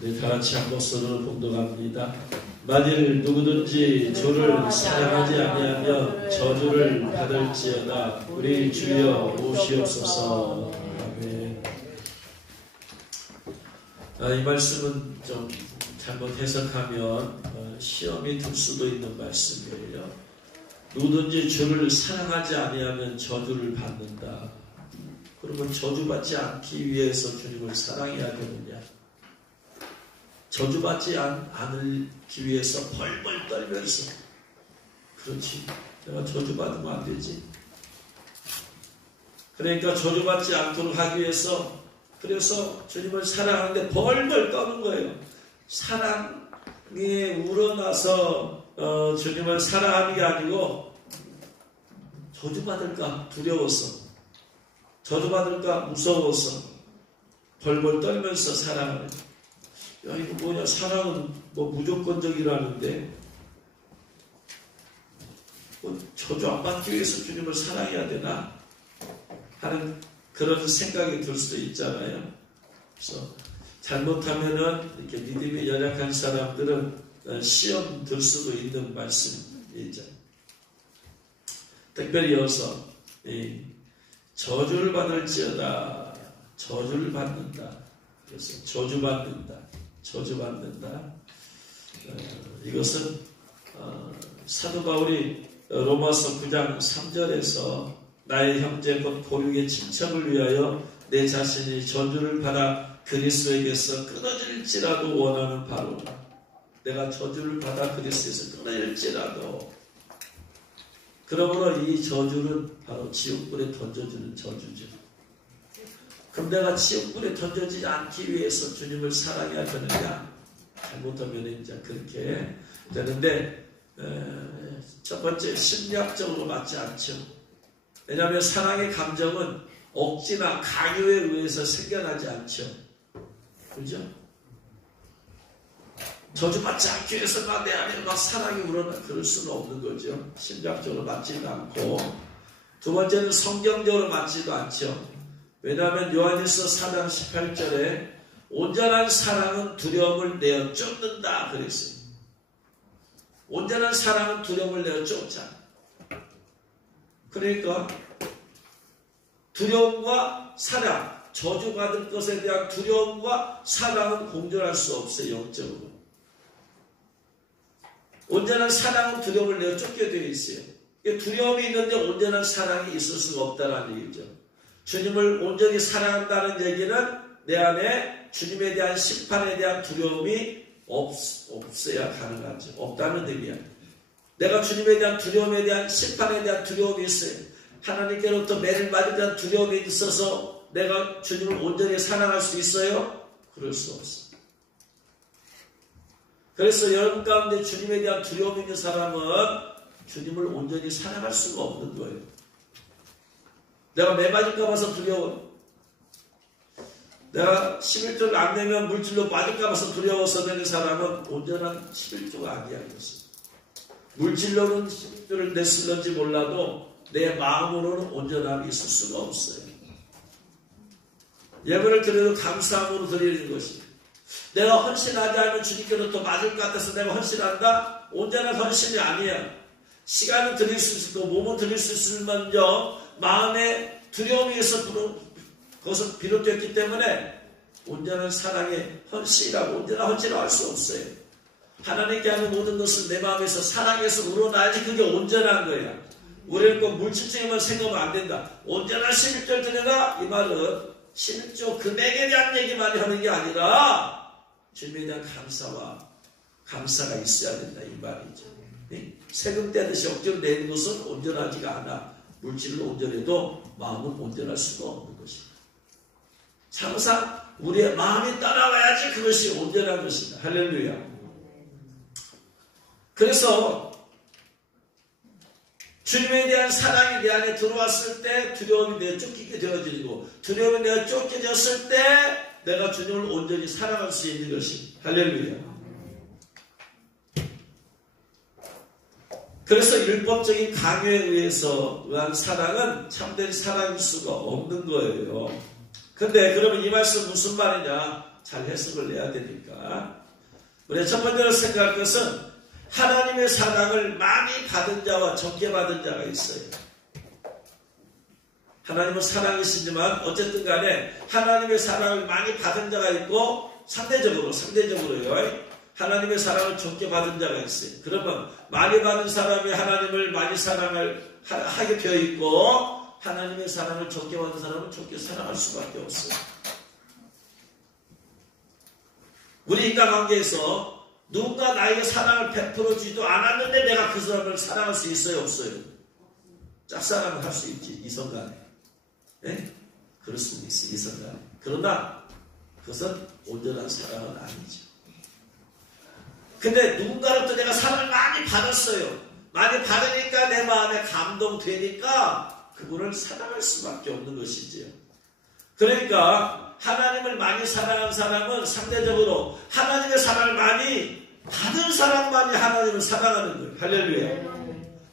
우리 다 같이 한 목소리로 봉독합니다. 만일 누구든지 주를 사랑하지 아니하며 저주를 받을지어다. 우리 주여 오시옵소서. 아멘. 이 말씀은 좀 잘못 해석하면 시험이 들 수도 있는 말씀이에요. 누구든지 주를 사랑하지 아니하면 저주를 받는다. 그러면 저주받지 않기 위해서 주님을 사랑해야 되느냐? 저주받지 않기 위해서 벌벌 떨면서, 그렇지, 내가 저주받으면 안 되지. 그러니까 저주받지 않도록 하기 위해서, 그래서 주님을 사랑하는데 벌벌 떠는 거예요. 사랑에 우러나서 주님을 사랑하는 게 아니고 저주받을까 두려워서, 저주받을까 무서워서 벌벌 떨면서 사랑을 해요. 야, 이거 뭐냐, 사랑은 뭐 무조건적이라는데 뭐 저주 안 받기 위해서 주님을 사랑해야 되나 하는 그런 생각이 들 수도 있잖아요. 그래서 잘못하면은 이렇게 믿음이 연약한 사람들은 시험 들 수도 있는 말씀이죠. 특별히 여기서 저주를 받을지어다. 저주를 받는다. 그래서 저주받는다. 이것은 사도 바울이 로마서 9장 3절에서 나의 형제 곧 보육의 친척을 위하여 내 자신이 저주를 받아 그리스도에게서 끊어질지라도 원하는 바로라. 내가 저주를 받아 그리스도에서 끊어질지라도. 그러므로 이 저주는 바로 지옥불에 던져주는 저주죠. 그럼 내가 지옥불에 던져지지 않기 위해서 주님을 사랑해야 되느냐? 잘못하면 이제 그렇게 되는데, 첫 번째, 심리학적으로 맞지 않죠. 왜냐하면 사랑의 감정은 억지나 강요에 의해서 생겨나지 않죠. 그죠? 저주받지 않기 위해서 막 내 안에 막 사랑이 우러나, 그럴 수는 없는 거죠. 심리학적으로 맞지도 않고. 두 번째는 성경적으로 맞지도 않죠. 왜냐하면 요한일서 4장 18절에 온전한 사랑은 두려움을 내어 쫓는다 그랬어요. 온전한 사랑은 두려움을 내어 쫓자. 그러니까 두려움과 사랑, 저주받을 것에 대한 두려움과 사랑은 공존할 수 없어요. 영적으로. 온전한 사랑은 두려움을 내어 쫓게 되어 있어요. 두려움이 있는데 온전한 사랑이 있을 수가 없다는 얘기죠. 주님을 온전히 사랑한다는 얘기는 내 안에 주님에 대한 심판에 대한 두려움이 없어야 가능하죠. 없다는 얘기야. 내가 주님에 대한 두려움에 대한 심판에 대한 두려움이 있어요. 하나님께로부터 매를 맞에 대한 두려움이 있어서 내가 주님을 온전히 사랑할 수 있어요? 그럴 수 없어요. 그래서 여러분 가운데 주님에 대한 두려움이 있는 사람은 주님을 온전히 사랑할 수가 없는 거예요. 내가 매 맞을까 봐서 두려워. 내가 11조를 안 내면 물질로 맞을까 봐서 두려워서 되는 사람은 온전한 11조가 아니야. 이것은. 물질로는 11조를 냈을런지 몰라도 내 마음으로는 온전함이 있을 수가 없어요. 예배를 드려도 감사함으로 드리는 것이. 내가 헌신하지 않으면 주님께로부터 맞을 것 같아서 내가 헌신한다? 온전한 헌신이 아니야. 시간은 드릴 수 있고 몸은 드릴 수 있을만정 마음의 두려움에 의해서 그것은 비롯되었기 때문에 온전한 사랑의 헌신이라고 온전한 헌신을 할 수 없어요. 하나님께 하는 모든 것은 내 마음에서 사랑에서 우러나야지 그게 온전한 거야. 우리는 꼭 물질적인만 생각하면 안 된다. 온전한 11조를 드려라. 이 말은 11조 금액에 대한 얘기만 하는 게 아니라 주님에 대한 감사가 있어야 된다. 이 말이죠. 세금 떼듯이 억지로 내는 것은 온전하지가 않아. 물질로 온전해도 마음은 온전할 수가 없는 것이다. 항상 우리의 마음이 따라와야지 그것이 온전한 것이다. 할렐루야. 그래서 주님에 대한 사랑이 내 안에 들어왔을 때 두려움이 내어 쫓기게 되어지고, 두려움이 내어 쫓겨졌을 때 내가 주님을 온전히 사랑할 수 있는 것이 할렐루야. 그래서 율법적인 강요에 의한 사랑은 참된 사랑일 수가 없는 거예요. 근데 그러면 이 말씀 무슨 말이냐? 잘 해석을 내야 되니까. 우리 첫 번째로 생각할 것은 하나님의 사랑을 많이 받은 자와 적게 받은 자가 있어요. 하나님은 사랑이시지만 어쨌든 간에 하나님의 사랑을 많이 받은 자가 있고 상대적으로요. 하나님의 사랑을 적게 받은 자가 있어요. 그러면 많이 받은 사람이 하나님을 많이 사랑을 하게 되어 있고 하나님의 사랑을 적게 받은 사람은 적게 사랑할 수밖에 없어요. 우리 인간관계에서 누군가 나에게 사랑을 베풀어 주지도 않았는데 내가 그 사람을 사랑할 수 있어요? 없어요? 짝사랑을 할 수 있지, 이성간에. 네? 그럴 수는 있어요, 이성간에. 그러나 그것은 온전한 사랑은 아니죠. 근데 누군가로부터 내가 사랑을 많이 받았어요. 많이 받으니까 내 마음에 감동되니까 그분을 사랑할 수밖에 없는 것이지요. 그러니까 하나님을 많이 사랑한 사람은 상대적으로 하나님의 사랑을 많이 받은 사람만이 하나님을 사랑하는 거예요. 할렐루야.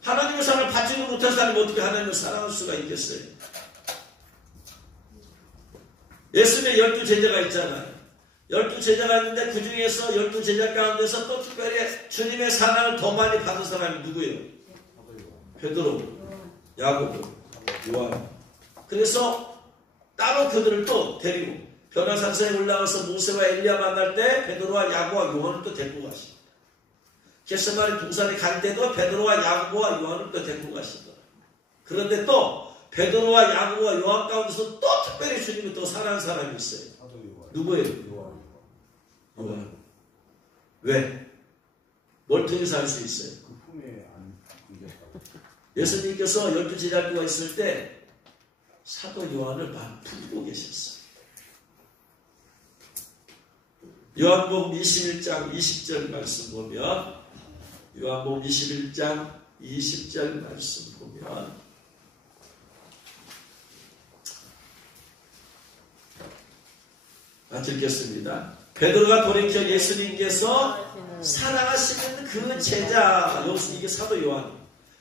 하나님의 사랑을 받지는 못한 사람이 어떻게 하나님을 사랑할 수가 있겠어요? 예수님의 12제자가 있잖아요. 12제자가 있는데 그 중에서 12제자 가운데서 또 특별히 주님의 사랑을 더 많이 받은 사람이 누구예요? 베드로, 야고보, 요한. 그래서 따로 그들을 또 데리고 변화산성에 올라가서 모세와 엘리야 만날 때 베드로와 야고보와 요한을 또 데리고 가시고 겟세마네 동산에 갈 때도 베드로와 야고보와 요한을 또 데리고 가시더라. 그런데 또 베드로와 야고보와 요한 가운데서 또 특별히 주님을 또 사랑하는 사람이 있어요. 누구예요? 요한. 왜? 뭘 통해서 알 수 있어요? 예수님께서 12제자가 있을 때 사도 요한을 막 품고 계셨어요. 요한복음 21장 20절 말씀 보면 요한복음 21장 20절 말씀 보면 읽겠습니다. 베드로가 돌이켜 예수님께서 사랑하시는 그 제자, 여기서 이게 사도 요한,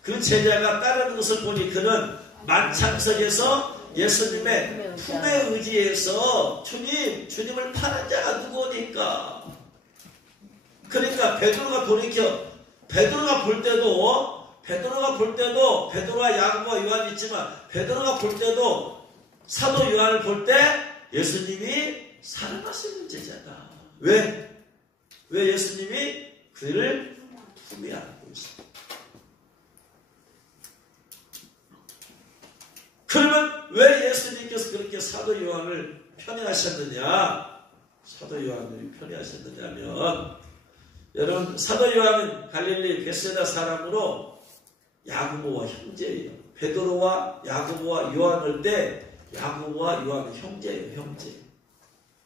그 제자가 따르는 것을 보니 그는 만찬석에서 예수님의 품에 의지해서 주님을 파는 자가 누구니까? 그러니까 베드로가 돌이켜 베드로가 볼 때도 베드로와 야고보와 요한이 있지만 베드로가 볼 때도 사도 요한을 볼 때 예수님이 사랑하시는 제자다. 왜 예수님이 그를 품에 안고 있습니다. 그러면 왜 예수님께서 그렇게 사도 요한을 편애하셨느냐? 사도 요한을 편애하셨느냐면 여러분 사도 요한은 갈릴리 벳세다 사람으로 야고보와 형제예요. 베드로와 야고보와 요한을 때 야고보와 요한은 형제예요. 형제.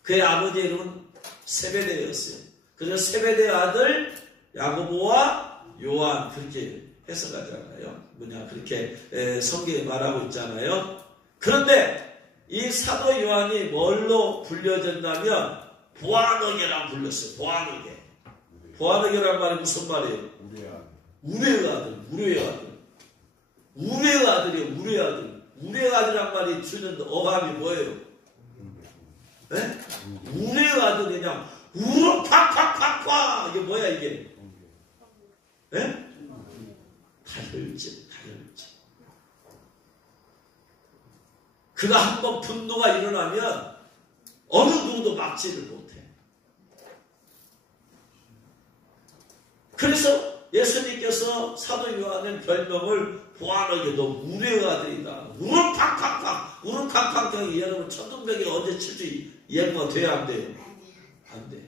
그의 아버지의 이름은 세베대였어요. 그래서 세베대의 아들 야고보와 요한 그렇게 해석하잖아요. 그렇게 성경에 말하고 있잖아요. 그런데 이 사도 요한이 뭘로 불려졌냐면 보아너게라고 불렸어요. 보아너게. 보아너게란 말이 무슨 말이에요? 우레의 아들. 우레의 아들이에요. 우레의 아들. 우레의 아들이란 말이 주는 어감이 뭐예요? 네? 우레의 아들 그냥 우르 팍팍팍팍 이게 뭐야 이게? 네? 다혈질. 그가 한번 분노가 일어나면 어느 누구도 막지를 못해. 그래서 예수님께서 사도 요한의 별명을 보아너게 너 우레의 아들이다. 우르팍팍팍 여러분 천둥병이 언제 칠지 이해가 돼야 안 돼요? 안 돼.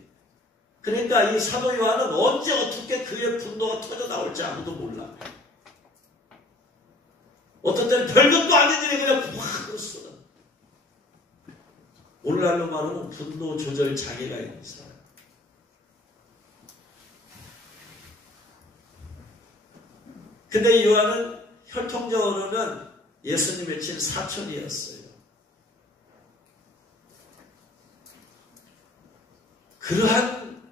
그러니까 이 사도 요한은 언제 어떻게 그의 분노가 터져 나올지 아무도 몰라. 어떤 때는 별것도 아닌 일이 그냥 확 쏟아. 오늘날로 말하면 분노 조절 장애가 있는 사람. 근데 이 요한은 혈통적으로는 예수님의 친사촌이었어요. 그러한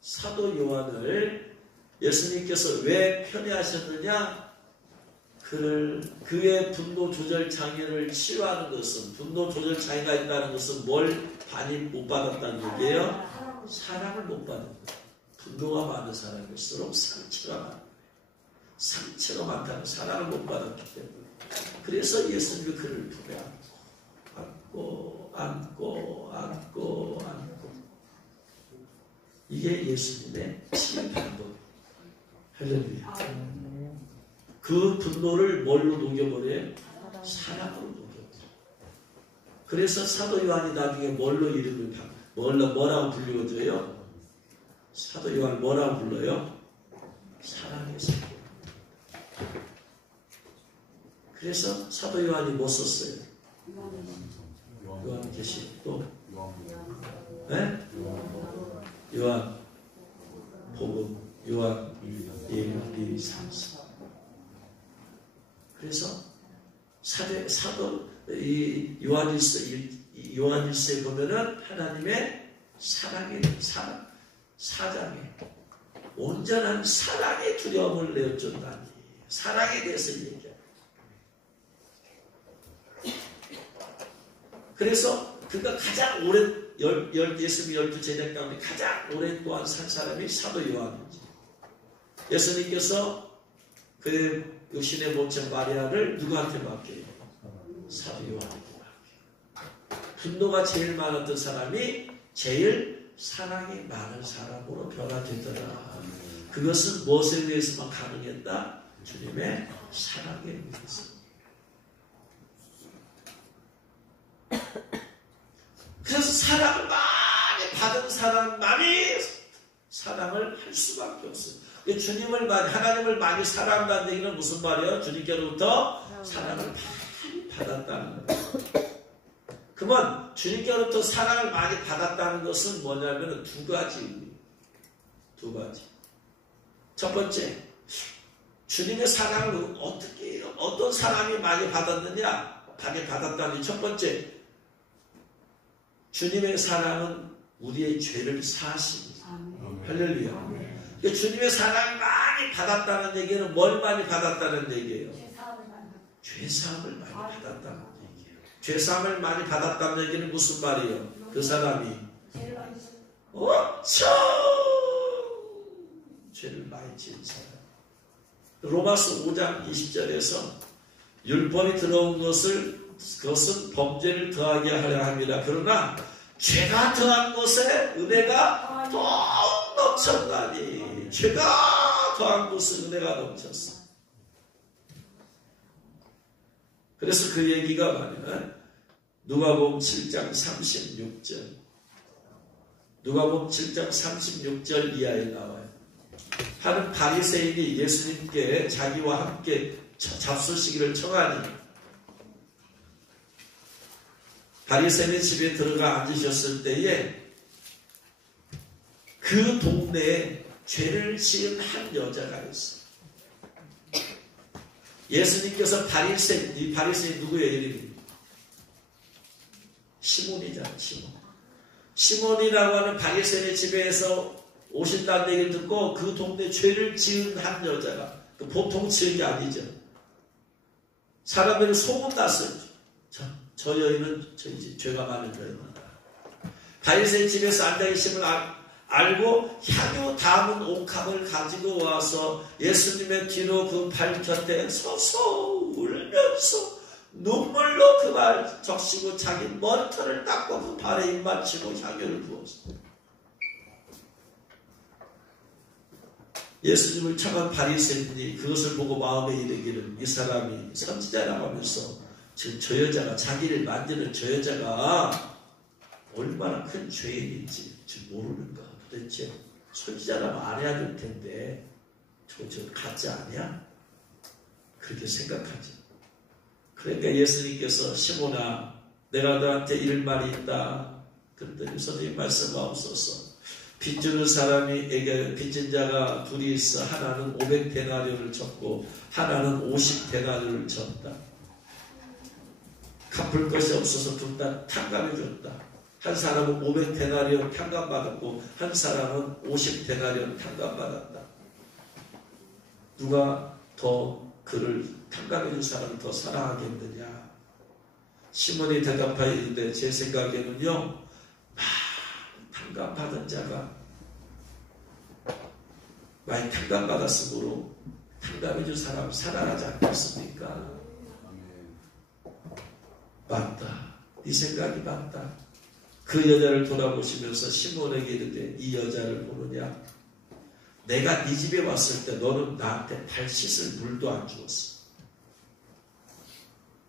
사도 요한을 예수님께서 왜 편애하셨느냐? 그의 분노 조절 장애를 치유하는 것은, 분노 조절 장애가 있다는 것은 뭘 많이 못 받았다는 얘기예요? 사랑을 못 받은 거예요. 분노가 많은 사람일수록 상처가 많다는, 사랑을 못 받았기 때문에. 그래서 예수님이 그를 품에 안고 이게 예수님의 치유 방법. 할렐루야. 그 분노를 뭘로 녹여버려요? 사랑으로 녹여버려요. 그래서 사도 요한이 나중에 뭐라고 불려줘요? 사도 요한 뭐라고 불러요? 사랑의 사도. 그래서 사도 요한이 뭐 썼어요? 요한계시록도, 네? 요한 복음, 요한 예언, 상서. 그래서 요한일서에 보면은 하나님의 사장에 온전한 사랑의 두려움을 내어준다니, 사랑에 대해서 얘기해요. 그래서 그가 가장 오래 예수님 12제자 가운데 가장 오랫동안 산 사람이 사도 요한이죠. 예수님께서 그 육신의 몸체 마리아를 누구한테 맡겨요? 사도 요한에게 맡겨요. 분노가 제일 많았던 사람이 제일 사랑이 많은 사람으로 변화되더라. 그것은 무엇에 의해서만 가능했다? 주님의 사랑에 의해서. 그래서 사랑을 많이 받은 사람만이 사랑을 할 수밖에 없어요. 하나님을 많이 사랑한다는 얘기는 무슨 말이에요? 주님께로부터 사랑을 많이 받았다는 거예요. 그러면 주님께로부터 사랑을 많이 받았다는 것은 뭐냐면 두 가지. 첫 번째, 주님의 사랑을 어떤 사람이 많이 받았다는 첫 번째, 주님의 사랑은 우리의 죄를 사하십니다. 할렐루야. 그러니까 주님의 사랑을 많이 받았다는 얘기는 뭘 많이 받았다는 얘기예요? 죄사함을 많이 받았다는 얘기예요. 죄사함을 많이 받았다는 얘기는 무슨 말이에요? 그 사람이 죄를 많이 지은 사람. 로마서 5장 20절에서 율법이 들어온 그것은 범죄를 더하게 하려 합니다. 그러나 죄가 더한 것에 은혜가 더욱 넘쳤나니, 죄가 더한 것에 은혜가 넘쳤어. 그래서 그 얘기가 뭐냐면 누가복음 7장 36절, 누가복음 7장 36절 이하에 나와요. 한 바리새인이 예수님께 자기와 함께 잡수시기를 청하니 바리새인의 집에 들어가 앉으셨을 때에 그 동네에 죄를 지은 한 여자가 있어요. 예수님께서 이 바리새인 누구예요? 이름이? 시몬이잖아요. 시몬이라고 하는 바리새인의 집에서 오신다는 얘기를 듣고 그 동네에 죄를 지은 한 여자가, 보통 지은 게 아니죠. 사람들이 소문났어요. 저 여인은 죄가 많은 여인이다. 바리새인 집에서 앉아계심을 알고 향유 담은 옥합을 가지고 와서 예수님의 뒤로 그 발곁에 서서 울면서 눈물로 그 발 적시고 자기 머리털을 닦고 그 발에 입 맞추고 향유를 부었어요. 예수님을 청한 바리새인이 그것을 보고 마음에 이르기를, 이 사람이 선지자라고 하면서 지금 저 여자가, 자기를 만지는 저 여자가 얼마나 큰 죄인인지 지금 모르는가. 도대체 선지자라면 알아야 될 텐데 저 가짜 아니야? 그렇게 생각하지. 그러니까 예수님께서 시몬아, 내가 너한테 이럴 말이 있다. 그랬더니 선생님 말씀하옵소서. 빚주는 사람에게 빚진 자가 둘이 있어 하나는 500데나리온을 졌고 하나는 50데나리온을 졌다. 갚을 것이 없어서 둘 다 탕감해줬다. 한 사람은 500데나리온 탕감받았고 한 사람은 50데나리온 탕감받았다. 누가 더 그를 탕감해준 사람을 더 사랑하겠느냐? 시몬이 대답하였는데 제 생각에는요, 탕감받은 자가 많이 탕감받았으므로 탕감해준 사람을 사랑하지 않겠습니까? 맞다. 네 생각이 맞다. 그 여자를 돌아보시면서 시몬에게 이르되 이 여자를 모르냐? 내가 네 집에 왔을 때 너는 나한테 발 씻을 물도 안 주었어.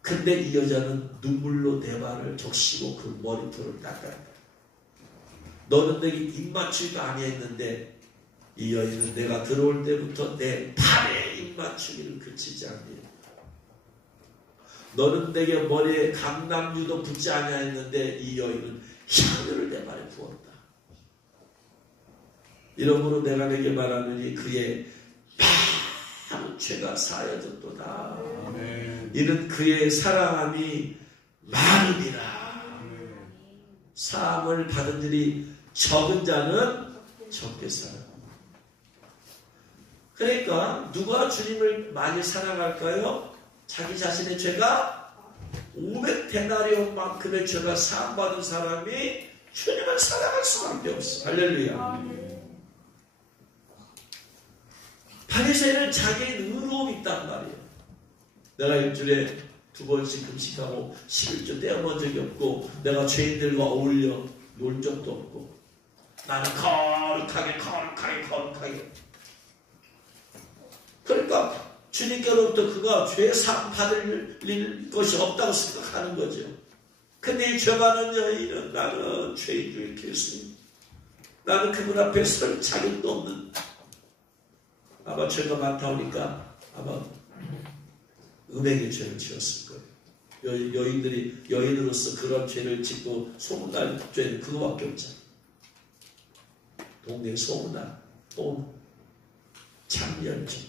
근데 이 여자는 눈물로 내 발을 적시고 그 머리털을 닦았다. 너는 내게 입맞추기도 아니했는데 이 여인은 내가 들어올 때부터 내 발에 입맞추기를 그치지 않니. 너는 내게 머리에 감람유도 붓지 아니했는데 이 여인은 향유를 내 발에 부었다. 이러므로 내가 내게 말하느니 그의 바로 죄가 사여졌도다. 이는 그의 사랑함이 많으니라. 사함을 받은 일이 적은 자는 적게 살아. 그러니까 누가 주님을 많이 사랑할까요? 자기 자신의 죄가 500데나리온만큼의 죄가 사함받은 사람이 주님을 사랑할 수밖에 없어. 할렐루야. 바리새인은 자기의 의로움이 있단 말이에요. 내가 일주일에 2번씩 금식하고 11조 떼어본 적이 없고 내가 죄인들과 어울려 놀 적도 없고 나는 거룩하게 그러니까 주님께로부터 그가 죄 사함 받을 것이 없다고 생각하는 거죠. 근데 이 죄 많은 여인은 나는 죄인 중에 예수님, 나는 그분 앞에 설 자격도 없는, 아마 죄가 많다 보니까 아마 음행의 죄를 지었을 거예요. 여인들이 여인으로서 그런 죄를 짓고 소문날 죄는 그거밖에 없잖아. 동네 소문날 또 참연죄.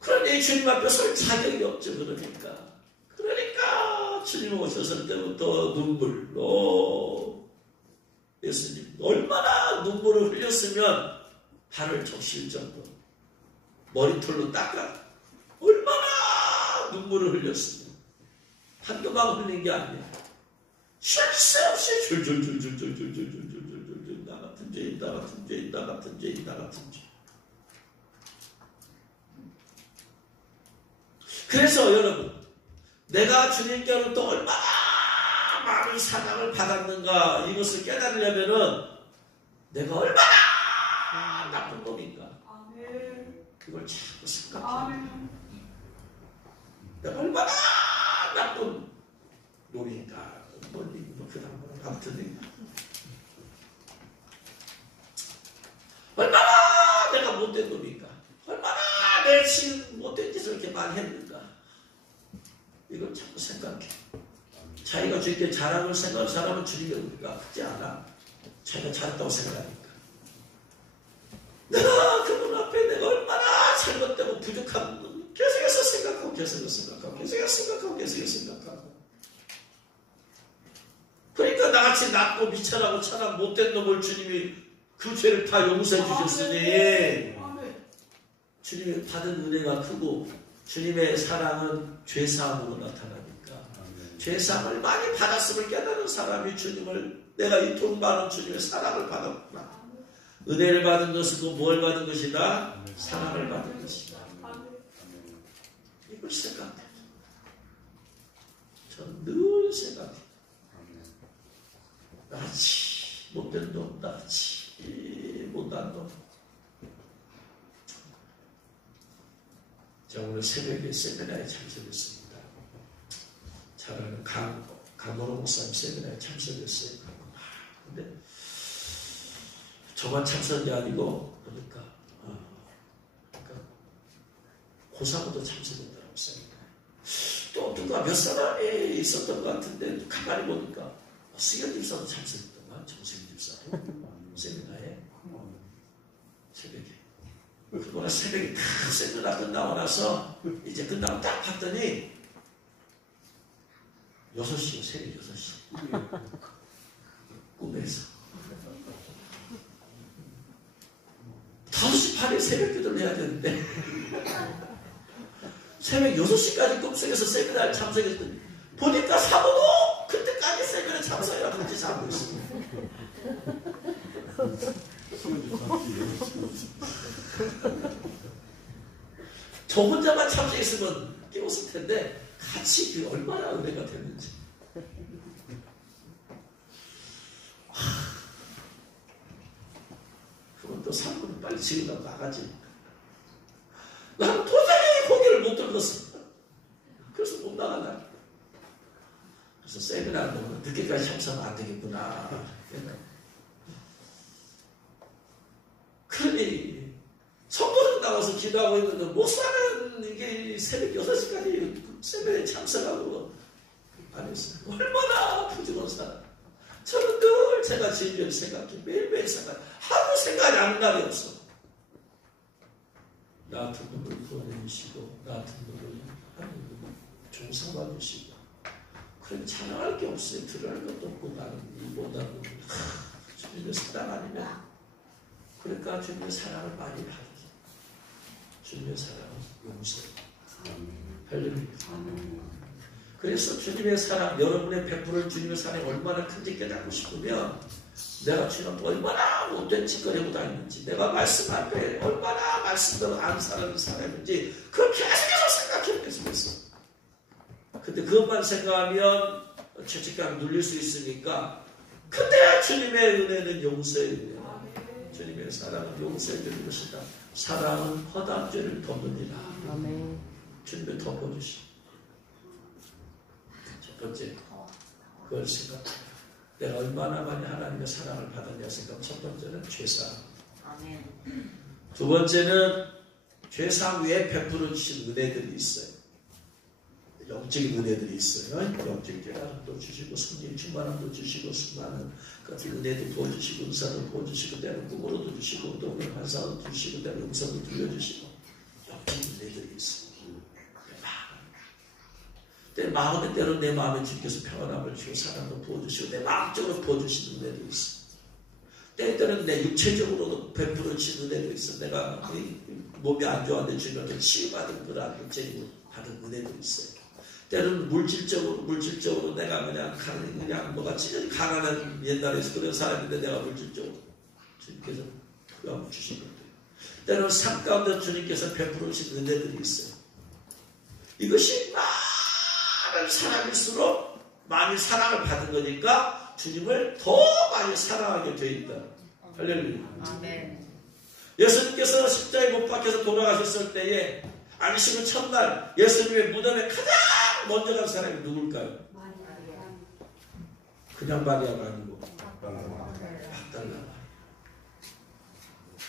그러니 주님 앞에 설 자격이 없죠. 그러니까 주님 오셨을 때부터 눈물로 예수님 얼마나 눈물을 흘렸으면 발을 적실 정도 머리털로 닦아 얼마나 눈물을 흘렸으면 한두 방 흘린 게 아니야. 쉴 새 없이 줄줄줄줄줄줄줄줄줄줄줄 나 같은 죄인 나 같은 죄인 나 같은 죄인 나 같은 죄. 그래서 여러분 내가 주님께로부터 얼마나 많은 사랑을 받았는가 이것을 깨달으려면은 내가 얼마나 나쁜 놈인가 그걸 자꾸 생각해. 내가 얼마나 나쁜 놈인가. 아무튼 얼마나 내가 못된 놈인가. 얼마나 내 지금 못된 짓을 이렇게 많이 했는가. 이걸 자꾸 생각해. 자기가 주님께 잘한 걸 생각하는 사람은 주님의 우리가 크지 않아. 자기가 잘했다고 생각하니까. 내가 그분 앞에 내가 얼마나 잘못되고 부족한 계속해서 생각하고 그러니까 나같이 낮고 미천하고 천한 못된 놈을 주님이 그 죄를 다 용서해 주셨으니 주님이 받은 은혜가 크고 주님의 사랑은 죄사함으로 나타나니까 죄사함을 많이 받았음을 깨달은 사람이 주님을 내가 이 돈 많은 주님의 사랑을 받았구나. 은혜를 받은 것은 뭘 받은 것이다? 사랑을 받은 것이다. 이걸 생각해. 전 늘 생각해. 나같이 못된 놈, 나같이 못난 놈. 자, 오늘 새벽에 세미나에 참석했습니다. 잘 아는 강원호 목사님 세미나에 참석했어요. 근데 저만 참석이 아니고 그러니까 고3부터 참석했더라고요. 또 누가 몇 사람이 있었던 것 같은데 가만히 보니까 수현 집사도 참석했던가? 정승 집사도 세미나에 새벽에 그거는 새벽에 다 세미나 끝나고 나서 이제 끝나고 딱 봤더니 6시요. 새벽 6시 꿈에서 5시 새벽 기도를 해야 되는데 새벽 6시까지 꿈속에서 세미나를 참석했더니 보니까 사모도 그때까지 세미나에 참석이랑 같이 자고 있습니다. 저 혼자만 참석했으면 깨웠을 텐데 같이 그 얼마나 은혜가 됐는지. 그럼 또 3분 빨리 지금 나가지. 나는 도저히 고개를 못 들었어. 그래서 못 나가나. 그래서 세미나 너무 늦게까지 참석하면 안 되겠구나. 그러니 성도들 나와서 기도하고 있는데 목사는 이게 새벽 6시까지 세미나에 참석하고 안 했어요. 얼마나 부지런한 사람. 저는 늘 제가 진리를 생각해. 매일매일 생각해. 하루 생각이 안 날이 없어. 나 같은 놈을 구원해주시고 나 같은 놈을 하나님 종사받으시고 그럼 자랑할 게 없어요. 드러날 것도 없고 나는 못하고 주님의 사랑 아니면 그러니까 주님의 사랑을 많이 받아서 주님의 사랑은 용서. 할렐루야. 그래서 주님의 사랑, 여러분의 베풀을 주님의 사랑이 얼마나 큰지 깨닫고 싶으면 내가 주님 얼마나 못된 짓거리하고 다니는지, 내가 말씀 앞에 얼마나 말씀대로 안 살아는 사람인지 그걸 계속해서 생각해 계속해서. 근데 그것만 생각하면 죄책감 눌릴 수 있으니까 그때 주님의 은혜는 용서의 은혜야. 주님의 사랑은 용서해 주는 것이다. 사랑은 허다한 죄를 덮느니라. 주님을 덮어주시. 첫 번째, 그걸 생각해. 내가 얼마나 많이 하나님의 사랑을 받았냐 생각. 첫 번째는 죄사함. 두 번째는 죄사함 외에 베풀어 주신 은혜들이 있어요. 영적인 은혜들이 있어요. 영적인 깨달음도 주시고 성령 충만함도 주시고 수많은 같은 은혜도 부어주시고 은사도 부어주시고 때로 꿈으로도 주시고 또 환상도 주시고 때로 음성도 들려주시고 영적인 은혜들이 있어요. 내 마음에 때로 내 마음에 주께서 평안함을 주고 사랑도 부어주시고 내 마음적으로 부어주시는 은혜도 있어. 때때로는 내 육체적으로도 베풀어 주신 은혜도 있어. 내가 몸이 안 좋았는데 주님한테 치유받은 그런 육체적으로 받은 은혜도 있어요. 때로는 물질적으로 내가 그냥 뭐가 찢어지 가난한 옛날에 그런 사람인데 내가 물질적으로 주님께서 부여함을 주신 것들. 때로는 삶 가운데 주님께서 베풀어 주신 은혜들이 있어요. 이것이 많은 사람일수록 많이 사랑을 받은 거니까 주님을 더 많이 사랑하게 되어 있다. 할렐루야. 아멘. 예수님께서 십자가에 못 박혀서 돌아가셨을 때에 안식일 첫날 예수님의 무덤에 가장 먼저 간 사람이 누굴까요? 그냥 마리아가 아니고 막달라.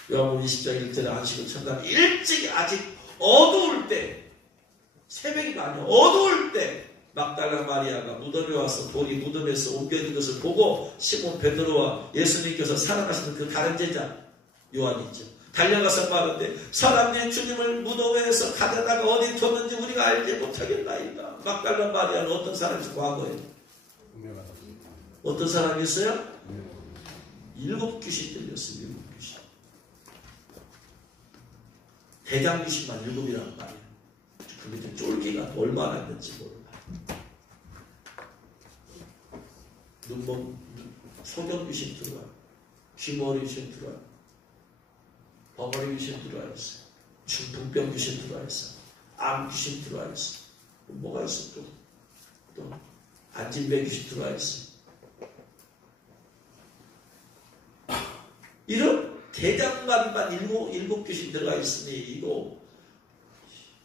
요한복음 20장 1절에 안식일 첫날 일찍 아직 어두울 때, 새벽이 많이 어두울 때 막달라 마리아가 무덤에 와서 돌이 무덤에서 옮겨진 것을 보고 시몬 베드로와 예수님께서 살아가시는 그 다른 제자 요한이죠. 달려가서 말하는데 사람들이 주님을 무덤에서 가져다가 어디 뒀는지 우리가 알지 못하겠나이다. 막달라 마리아는 어떤 사람이었어요? 과거에 어떤 사람이었어요? 7 귀신 들렸어요. 7 귀신. 대장 귀신만 7이란 말이에요. 그 밑에 쫄기가 얼마나 있는지 몰라. 눈먼 소경 귀신 들어와, 귀머리 귀신 들어와, 벙어리 귀신 들어와 있어, 중풍병 귀신 들어와 있어, 암 귀신 들어와 있어. 뭐가 있어 또 안진배 귀신 들어와 있어. 이런 대장만만 7 귀신 들어가 있으니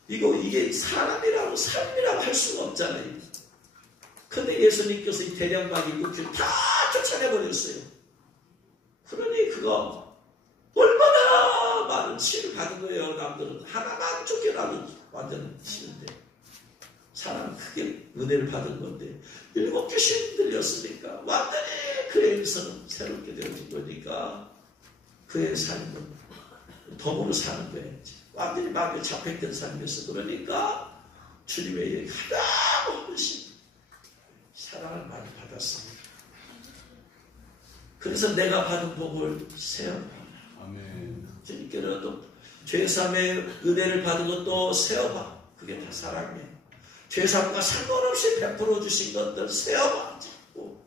이게 사람이라고 삶이라고 할 수가 없잖아요. 근데 예수님께서 이 대량만 7 귀신 다 쫓아내버렸어요. 그러니 그거 얼마나 많은 치유를 받은 거예요. 남들은 하나만 쫓겨나도 완전 치는데 사람은 크게 은혜를 받은 건데 7 귀신 들렸으니까 완전히 그의 인생은 새롭게 되어진 거니까 그의 삶은 덤으로 사는 거예요. 완전히 마음에 잡혀있던 삶이었어. 그러니까 주님의 가장 어르신 사랑을 많이 받았습니다. 그래서 내가 받은 복을 세어라. 주님께로도 죄사함의 은혜를 받은 것도 세어봐. 그게 다 사랑이에요. 죄사함과 상관없이 베풀어 주신 것들 세어봐. 자꾸.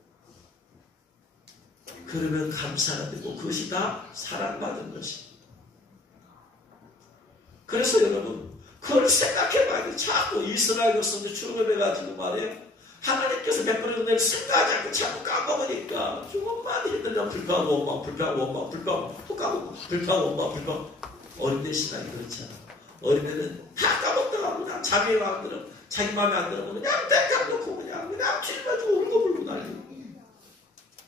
그러면 감사가 되고 그것이 다 사랑받은 것입니다. 그래서 여러분 그걸 생각해봐야 돼. 자꾸 이스라엘 백성들 출애굽해가지고 말이에요. 하나님께서 베풀어 준 은혜를 생각하지 않고 자꾸 까먹으니까 조금만 힘들면 불평하고 원망, 불평하고 원망, 불평하고 또 까먹고 불평하고 원망, 불평하고. 어린애 신앙이 그렇잖아. 어린애는 다 까먹더라고. 그냥 자기 마음대로 자기 마음에 안 들어도 그냥 땡깡 놓고 그냥 뒤집어지고 울고불고 날리고.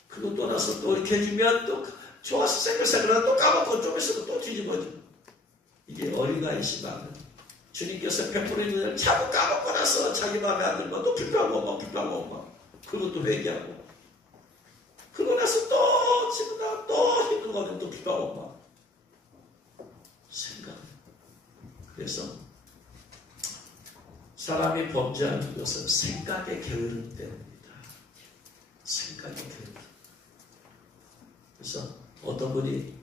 그리고 또 나서 또 이렇게 해주면 또 좋아서 생글생글하다 또 까먹고 좀 있어도 또 뒤집어져. 이게 어린아이 신앙은 주님께서 베풀어 준 은혜를 자꾸 까먹고 나서 자기 마음에 안 들면 또 불평하고 원망, 불평하고 원망. 그리고 또 회개하고. 그러고 나서 또 지금 또 힘든 거는 또 불평하고 원망. 생각. 그래서 사람이 범죄하는 것은 생각의 게으름 때문이다. 생각의 게으름. 그래서 어떤 분이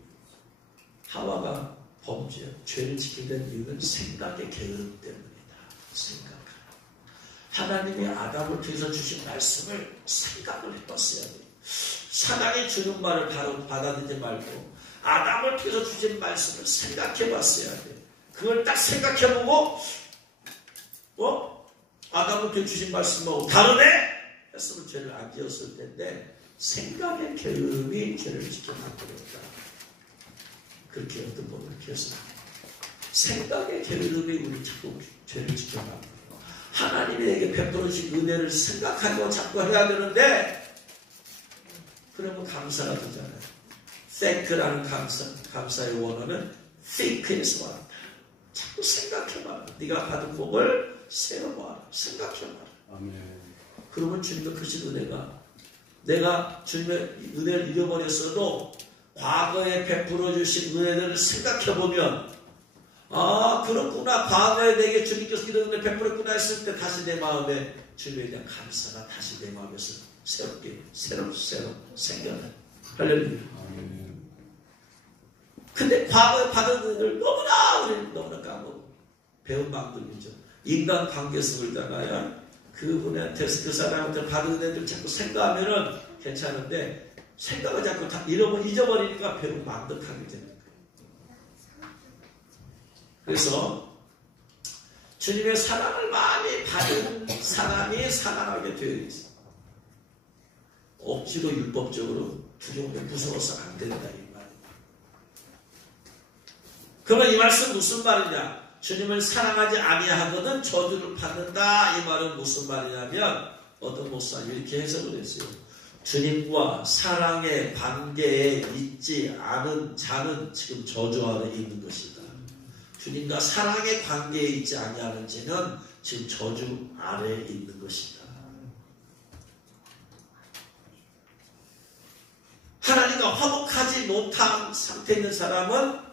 하와가 범죄, 죄를 지키게 된 이유는 생각의 게으름 때문이다. 생각하라. 하나님이 아담을 통해서 주신 말씀을 생각을 해봤어야 돼. 사단이 주는 말을 바로 받아들이지 말고 아담을 통해서 주신 말씀을 생각해 봤어야 돼. 그걸 딱 생각해보고, 아담을 통해 주신 말씀하고 다르네? 했으면 죄를 안 지었을 텐데, 생각의 게으름이 죄를 지켜만들었다. 그렇게 어떤 분을 이렇게 해서, 생각의 게으름이 우리 자꾸 죄를 지켜만들어. 하나님이 내게 베풀어 주신 은혜를 생각하고 자꾸 해야 되는데, 그러면 감사가 되잖아요. thank라는 감사의 원어는 think에서 왔다. 자꾸 생각해봐라. 네가 받은 복을 세어봐라. 생각해봐라. 아멘. 그러면 주님의 크신 은혜가 내가 주님의 은혜를 잃어버렸어도 과거에 베풀어 주신 은혜들을 생각해보면 아 그렇구나. 과거에 내게 주님께서 이런 은혜를 베풀었구나 했을 때 다시 내 마음에 주님에 대한 감사가 다시 내 마음에서 새롭게 새로 생겨나. 할렐루야. 근데 과거에 받은 은혜를 너무나 까먹고 배운 방법이죠. 인간 관계성을 따라야 그분한테 그 사람한테 받은 은혜를 자꾸 생각하면은 괜찮은데 생각을 자꾸 다 잊어버리니까 배운 망덕하게 되는 거예요. 그래서 주님의 사랑을 많이 받은 사람이 사랑하게 되어 있어요. 억지로 율법적으로 두려우면 무서워서 안 된다 이 말이에요. 그러면 이 말씀 무슨 말이냐? 주님을 사랑하지 아니하거든 저주를 받는다. 이 말은 무슨 말이냐면 어떤 목사님이 이렇게 해석을 했어요. 주님과 사랑의 관계에 있지 않은 자는 지금 저주 아래 있는 것이다. 주님과 사랑의 관계에 있지 아니하는 자는 지금 저주 아래에 있는 것이다. 하나님과 화목하지 못한 상태에 있는 사람은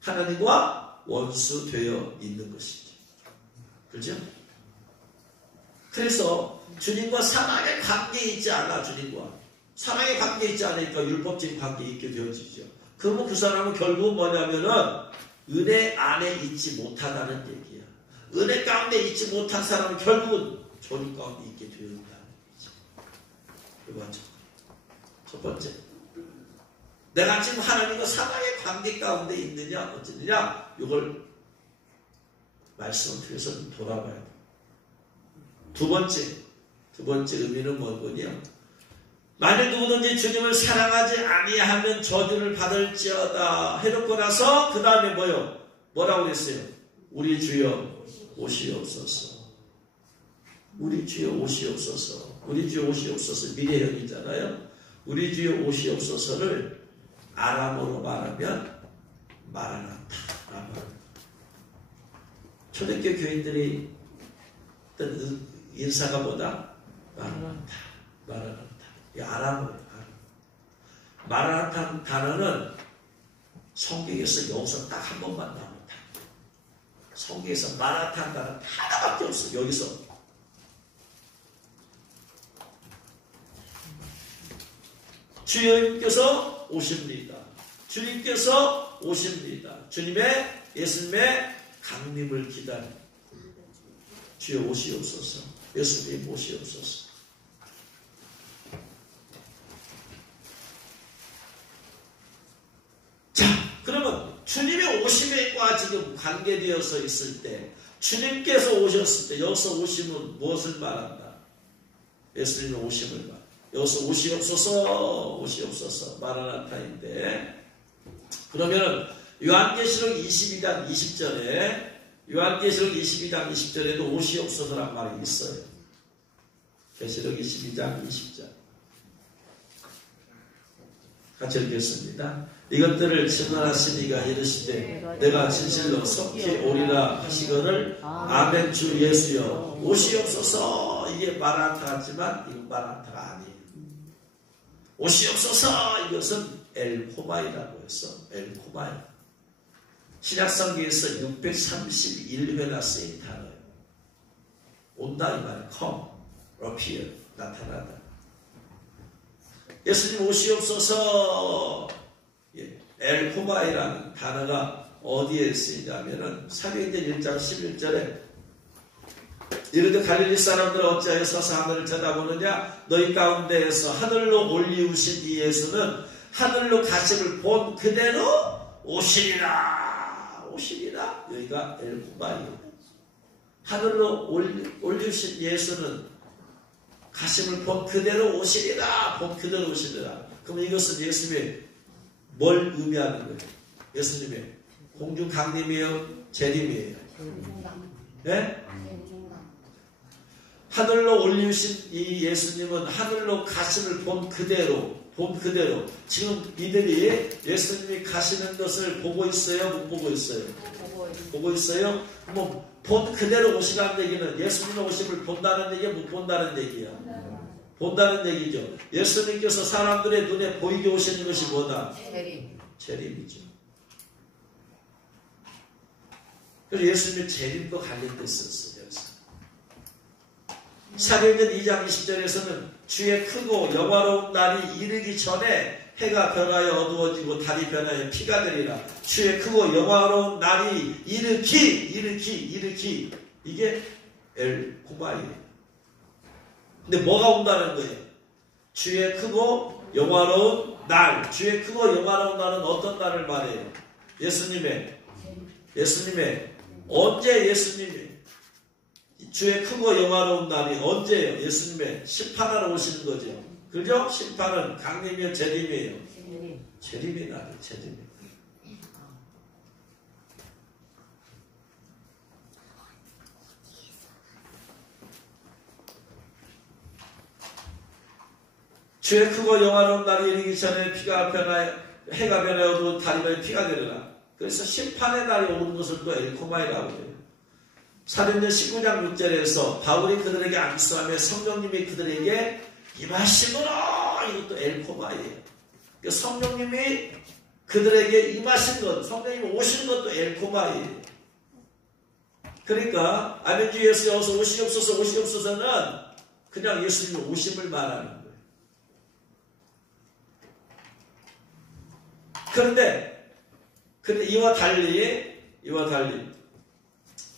하나님과 원수되어 있는 것이죠. 그렇죠? 그래서 주님과 사랑의 관계에 있지 않아. 주님과 사랑의 관계에 있지 않으니까 율법적인 관계에 있게 되어지죠. 그러면 그 사람은 결국은 뭐냐면은 은혜 안에 있지 못하다는 얘기야. 은혜 가운데 있지 못한 사람은 결국은 조림 가운데 있게 되어있다는 얘기죠. 그거 첫 번째, 내가 지금 하나님과 사랑의 관계 가운데 있느냐 어쩌느냐 이걸 말씀을 통해서 돌아봐야 돼. 두 번째 의미는 뭐냐? 만일 누구든지 주님을 사랑하지 아니하면 저주를 받을지어다 해놓고 나서 그 다음에 뭐라고 했어요? 우리 주여 오시옵소서. 우리 주여 오시옵소서. 우리 주여 오시옵소서. 미래형이잖아요. 우리 주여 오시옵소서를 아람어로 말하면 마라나타. 초대교회 교인들이 어떤 인사가 뭐다? 마라나타. 이 아람어예요. 마라나타 단어는 성경에서 여기서 딱 한 번만 나옵니다. 성경에서 마라나타 단어는 하나밖에 없어. 여기서 주님께서 오십니다. 주님께서 오십니다. 예수님의 강림을 기다려. 주여 오시옵소서. 예수님 오시옵소서. 자, 그러면 주님의 오심과 지금 관계되어서 있을 때, 주님께서 오셨을 때 여기서 오심은 무엇을 말한다? 예수님의 오심을 말. 여기서 오시옵소서 마라나타인데, 그러면 요한계시록 22장 20절에 도 오시옵소서란 말이 있어요. 계시록 22장 20절 같이 읽겠습니다. 이것들을 증언하신 이가 이르시되 내가 진실로 속히 오리라 하시거늘 아멘. 주 예수여 오시옵소서. 이게 마라나타 같지만 이건 마라나타가 아니에요. 오시옵소서. 이것은 엘코마이라고 해서 엘코마이. 신약성경에서 631회나 쓰인 단어예요. 온다 이 말은 come, appear, 나타나다. 예수님 오시옵소서. 엘코마이라는 단어가 어디에 쓰이냐면은 사도행전 1장 11절에 이르되 갈릴리 사람들은 어찌하여 서서 하늘을 쳐다보느냐 너희 가운데에서 하늘로 올리우신 이 예수는 하늘로 가심을 본 그대로 오시리라. 여기가 엘코마이에요. 하늘로 올리우신 예수는 가심을 본 그대로 오시리라. 그럼 이것은 예수님의 뭘 의미하는 거예요? 예수님의 공중 강림이에요? 재림이에요? 네? 하늘로 올리우신 이 예수님은 하늘로 가심을 본 그대로 지금 이들이 예수님이 가시는 것을 보고 있어요? 못 보고 있어요? 보고 있어요? 뭐 본 그대로 오시라는 얘기는 예수님의 오심을 본다는 얘기야? 못 본다는 얘기야? 본다는 얘기죠. 예수님께서 사람들의 눈에 보이게 오시는 것이 뭐다? 재림이죠. 그래서 예수님의 재림도 관련돼 있었어요. 사도행전 2장 20절에서는 주의 크고 영화로운 날이 이르기 전에 해가 변하여 어두워지고 달이 변하여 피가 되리라. 주의 크고 영화로운 날이 일으키 이게 엘코마이에요. 근데 뭐가 온다는 거예요? 주의 크고 영화로운 날. 주의 크고 영화로운 날은 어떤 날을 말해요? 예수님의 언제 예수님이 주의 크고 영화로운 날이 언제예요? 예수님의 심판하러 오시는 거죠. 그죠? 심판은 강림이에요? 재림이에요? 재림의 날이에요. 재림의 날. 주의 크고 영화로운 날이 이르기 전에 해가 변하여 달이 변하여 피가 되리라. 그래서 심판의 날이 오는 것을 또 엘코마이라고 해요. 사도행전 19장 6절에서 바울이 그들에게 안수하며 성령님이 그들에게 임하심으로 이것도 엘코마이에요. 그러니까 성령님이 그들에게 임하신 것, 성령님이 오신 것도 엘코마이에요. 그러니까 아멘 주 예수 여기서 오시옵소서는 그냥 예수님의 오심을 말하는 거예요. 그런데 이와 달리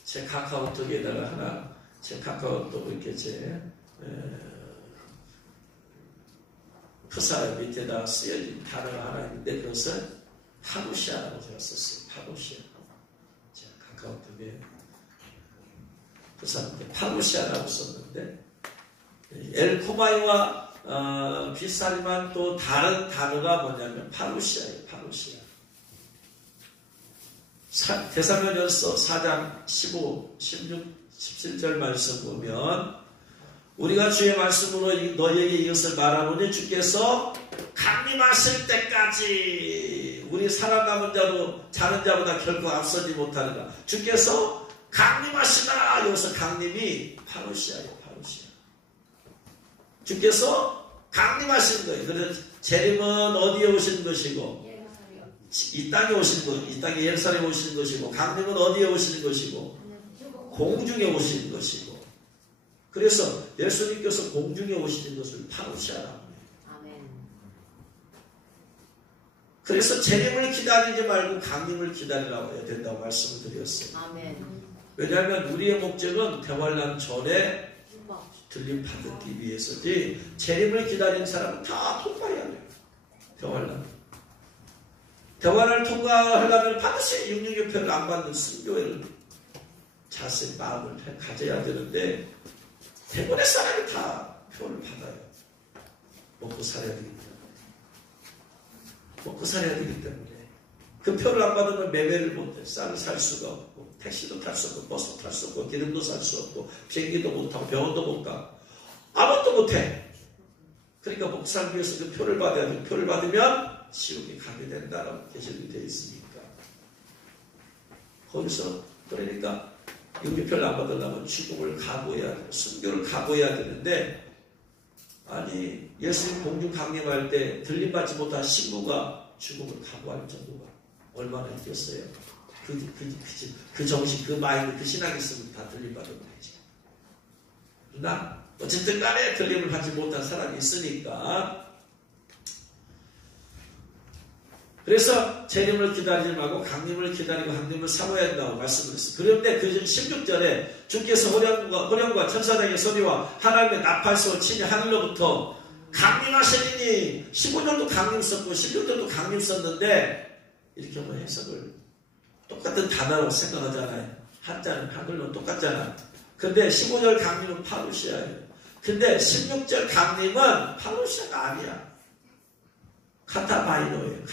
제 카카오톡에다가 제 카카오톡 이렇게 제 프사 밑에다 쓰여진 단어가 하나 있는데 그것을 파루시아라고 제가 썼어요. 파루시아. 제가 카카오톡에 프사 밑에 파루시아라고 썼는데 엘코마이와 비슷하지만 또 다른 단어가 뭐냐면 파루시아예요. 파루시아. 데살로니가서 4장 15, 16, 17절 말씀 보면 우리가 주의 말씀으로 너희에게 이것을 말하노니 주께서 강림하실 때까지 우리 살아남은 자는 자보다 결코 앞서지 못하리라. 주께서 강림하시라. 여기서 강림이 파루시아예요. 파루시아. 주께서 강림하신 거예요. 그래서 재림은 어디에 오시는 것이고 이 땅에 오시는 것, 이 땅에 예루살렘에 오시는 것이고 강림은 어디에 오시는 것이고 공중에 오시는 것이고 그래서 예수님께서 공중에 오시는 것을 파루시아라고 해요. 그래서 재림을 기다리지 말고 강림을 기다리라고 해야 된다고 말씀을 드렸어요. 아멘. 왜냐하면 우리의 목적은 대환란 전에 들림 받기 위해서지 재림을 기다리는 사람은 다 통과해야 돼요. 대환란을 통과하려면 반드시 육육유표를 안 받는 순교회를 자세히 마음을 가져야 되는데 대부분의 사람이 다 표를 받아요. 먹고 살아야 되기 때문에. 먹고 살아야 되기 때문에. 그 표를 안 받으면 매매를 못해. 쌀을 살 수가 없고, 택시도 탈 수 없고, 버스도 탈 수 없고, 기름도 살 수 없고, 비행기도 못하고, 병원도 못 가고, 아무것도 못해. 그러니까 먹고 살기 위해서 그 표를 받아야 돼. 표를 받으면 지옥에 가게 된다라고 계시록이 되어 있으니까. 거기서, 그러니까, 육류표를 안 받으려면 죽음을 각오해야 돼요. 순교를 각오해야 되는데, 아니, 예수님 공중 강림할 때 들림받지 못한 신부가 죽음을 각오할 정도가 얼마나 있겠어요? 그 정신, 그 마인드, 그 신앙이 있으면 다 들림받은 거지. 그러나, 어쨌든 간에 들림을 받지 못한 사람이 있으니까, 그래서 재림을 기다리지 말고 강림을 기다리고 강림을 사모해야 한다고 말씀을 했어요. 그런데 그 16절에 주께서 호령과 천사장의 소리와 하나님의 나팔소를 치니 하늘로부터 강림하시리니 15절도 강림 썼고 16절도 강림 썼는데 이렇게 뭐 해석을 똑같은 단어라고 생각하잖아요. 한자는 한글로 똑같잖아요. 근데 15절 강림은 파루시아예요. 근데 16절 강림은 파루시아가 아니야. 카타바이노예요.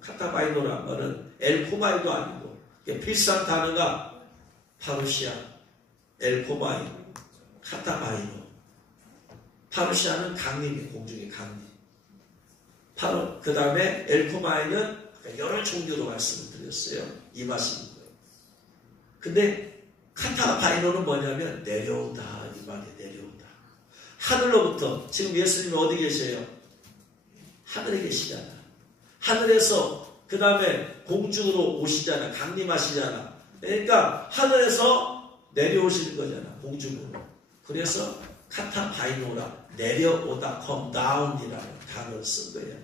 카타바이노란 말은 엘코마이도 아니고 비슷한 단어가 파루시아, 엘코마이, 카타바이노. 파루시아는 강림이 공중의 강림. 그 다음에 엘코마이는 여러 종류로 말씀을 드렸어요. 임하시는 거예요. 근데 카타바이노는 뭐냐면 내려오다 이 말이에요. 내려오다. 하늘로부터 지금 예수님이 어디 계세요? 하늘에 계시잖아. 하늘에서 그 다음에 공중으로 오시잖아. 강림하시잖아. 그러니까 하늘에서 내려오시는 거잖아. 공중으로. 그래서 카타바이노라 내려오다 come down이라는 단어를 쓴 거예요.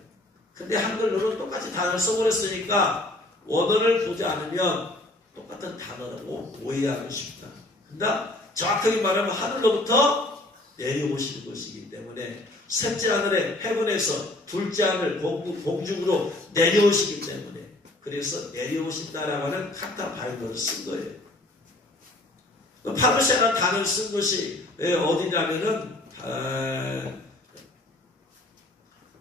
근데 한글로는 똑같이 단어를 써버렸으니까 원어를 보지 않으면 똑같은 단어라고 오해하고 싶다. 근데 정확하게 말하면 하늘로부터 내려오시는 것이기 때문에 셋째 하늘에 헤븐에서 둘째 하늘 공중으로 내려오시기 때문에 그래서 내려오신다라고 하는 카타바이노를 쓴 거예요. 파루시아라는 단어를 쓴 것이 어디냐면은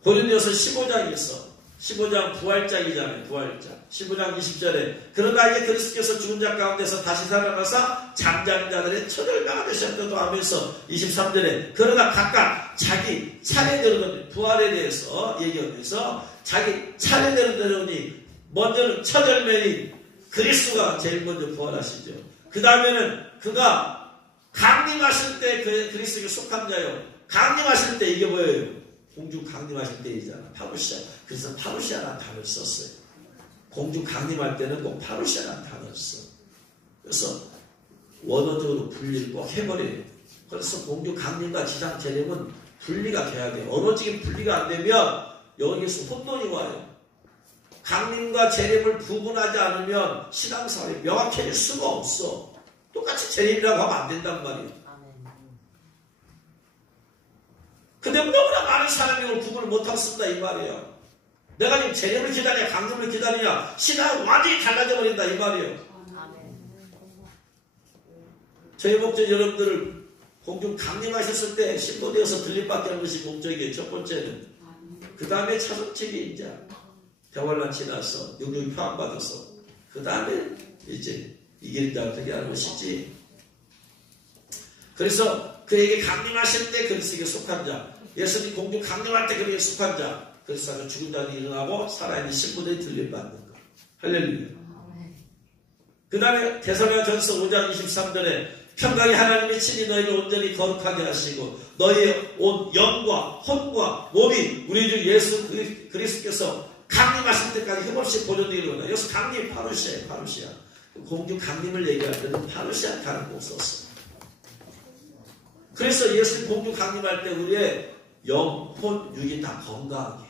고린도서 15장에서 15장 부활장이잖아요. 부활장 15장 20절에 그러나 이제 그리스도께서 죽은 자 가운데서 다시 살아나사 잠자는 자들의 처절가 되셨다고 하면서 23절에 그러나 각각 자기 차례대로 부활에 대해서 얘기하면서 자기 차례대로 되려니 먼저는 처절맨인 그리스도가 제일 먼저 부활하시죠. 그 다음에는 그가 강림하실 때 그리스도에게 속한 자요. 강림하실 때 이게 뭐예요? 공중 강림하실 때이잖아. 파루시아. 그래서 파루시아라는 단어를 썼어요. 공중 강림할 때는 꼭 파루시아라는 단어를 써. 그래서 원어적으로 분리를 꼭 해버려요. 그래서 공중 강림과 지상 재림은 분리가 돼야 돼요. 언어적인 분리가 안 되면 여기에서 혼돈이 와요. 강림과 재림을 구분하지 않으면 신앙생활이 명확해질 수가 없어. 똑같이 재림이라고 하면 안 된단 말이에요. 근데 너무나 많은 사람이 이걸 구분을 못하고 쓴다 이 말이에요. 내가 지금 재림을 기다리냐 강림을 기다리냐 신앙은 완전히 달라져 버린다 이 말이에요. 저희 목적 여러분들을 공중 강림하셨을 때 신고되어서 들림받게 하는 것이 목적이에요. 첫 번째는. 그 다음에 차선책이 이제 대환란 지나서 영육이 표안 받아서 그 다음에 이제 이기자 어떻게 하는 것이지. 그래서 그에게 강림하실 때 그리스도에게 속한 자, 예수님 공중 강림할 때 그에게 속한 자, 그리스도가 죽은 자들이 일어나고 살아있는 신부들이 들림받는 것. 할렐루야. 그 다음에 데살로니가전서 5장 23절에 평강의 하나님이 친히 너희를 온전히 거룩하게 하시고 너희의 온 영과 혼과 몸이 우리 주 예수 그리스도께서 강림하실 때까지 흠없이 보존되기를 원하. 여기서 강림 파루시아예요. 파루시아. 공중 강림을 얘기할 때는 파루시아 단어를 꼭 썼어요. 그래서 예수님 공중 강림할 때 우리의 영, 혼, 육이 다 건강하게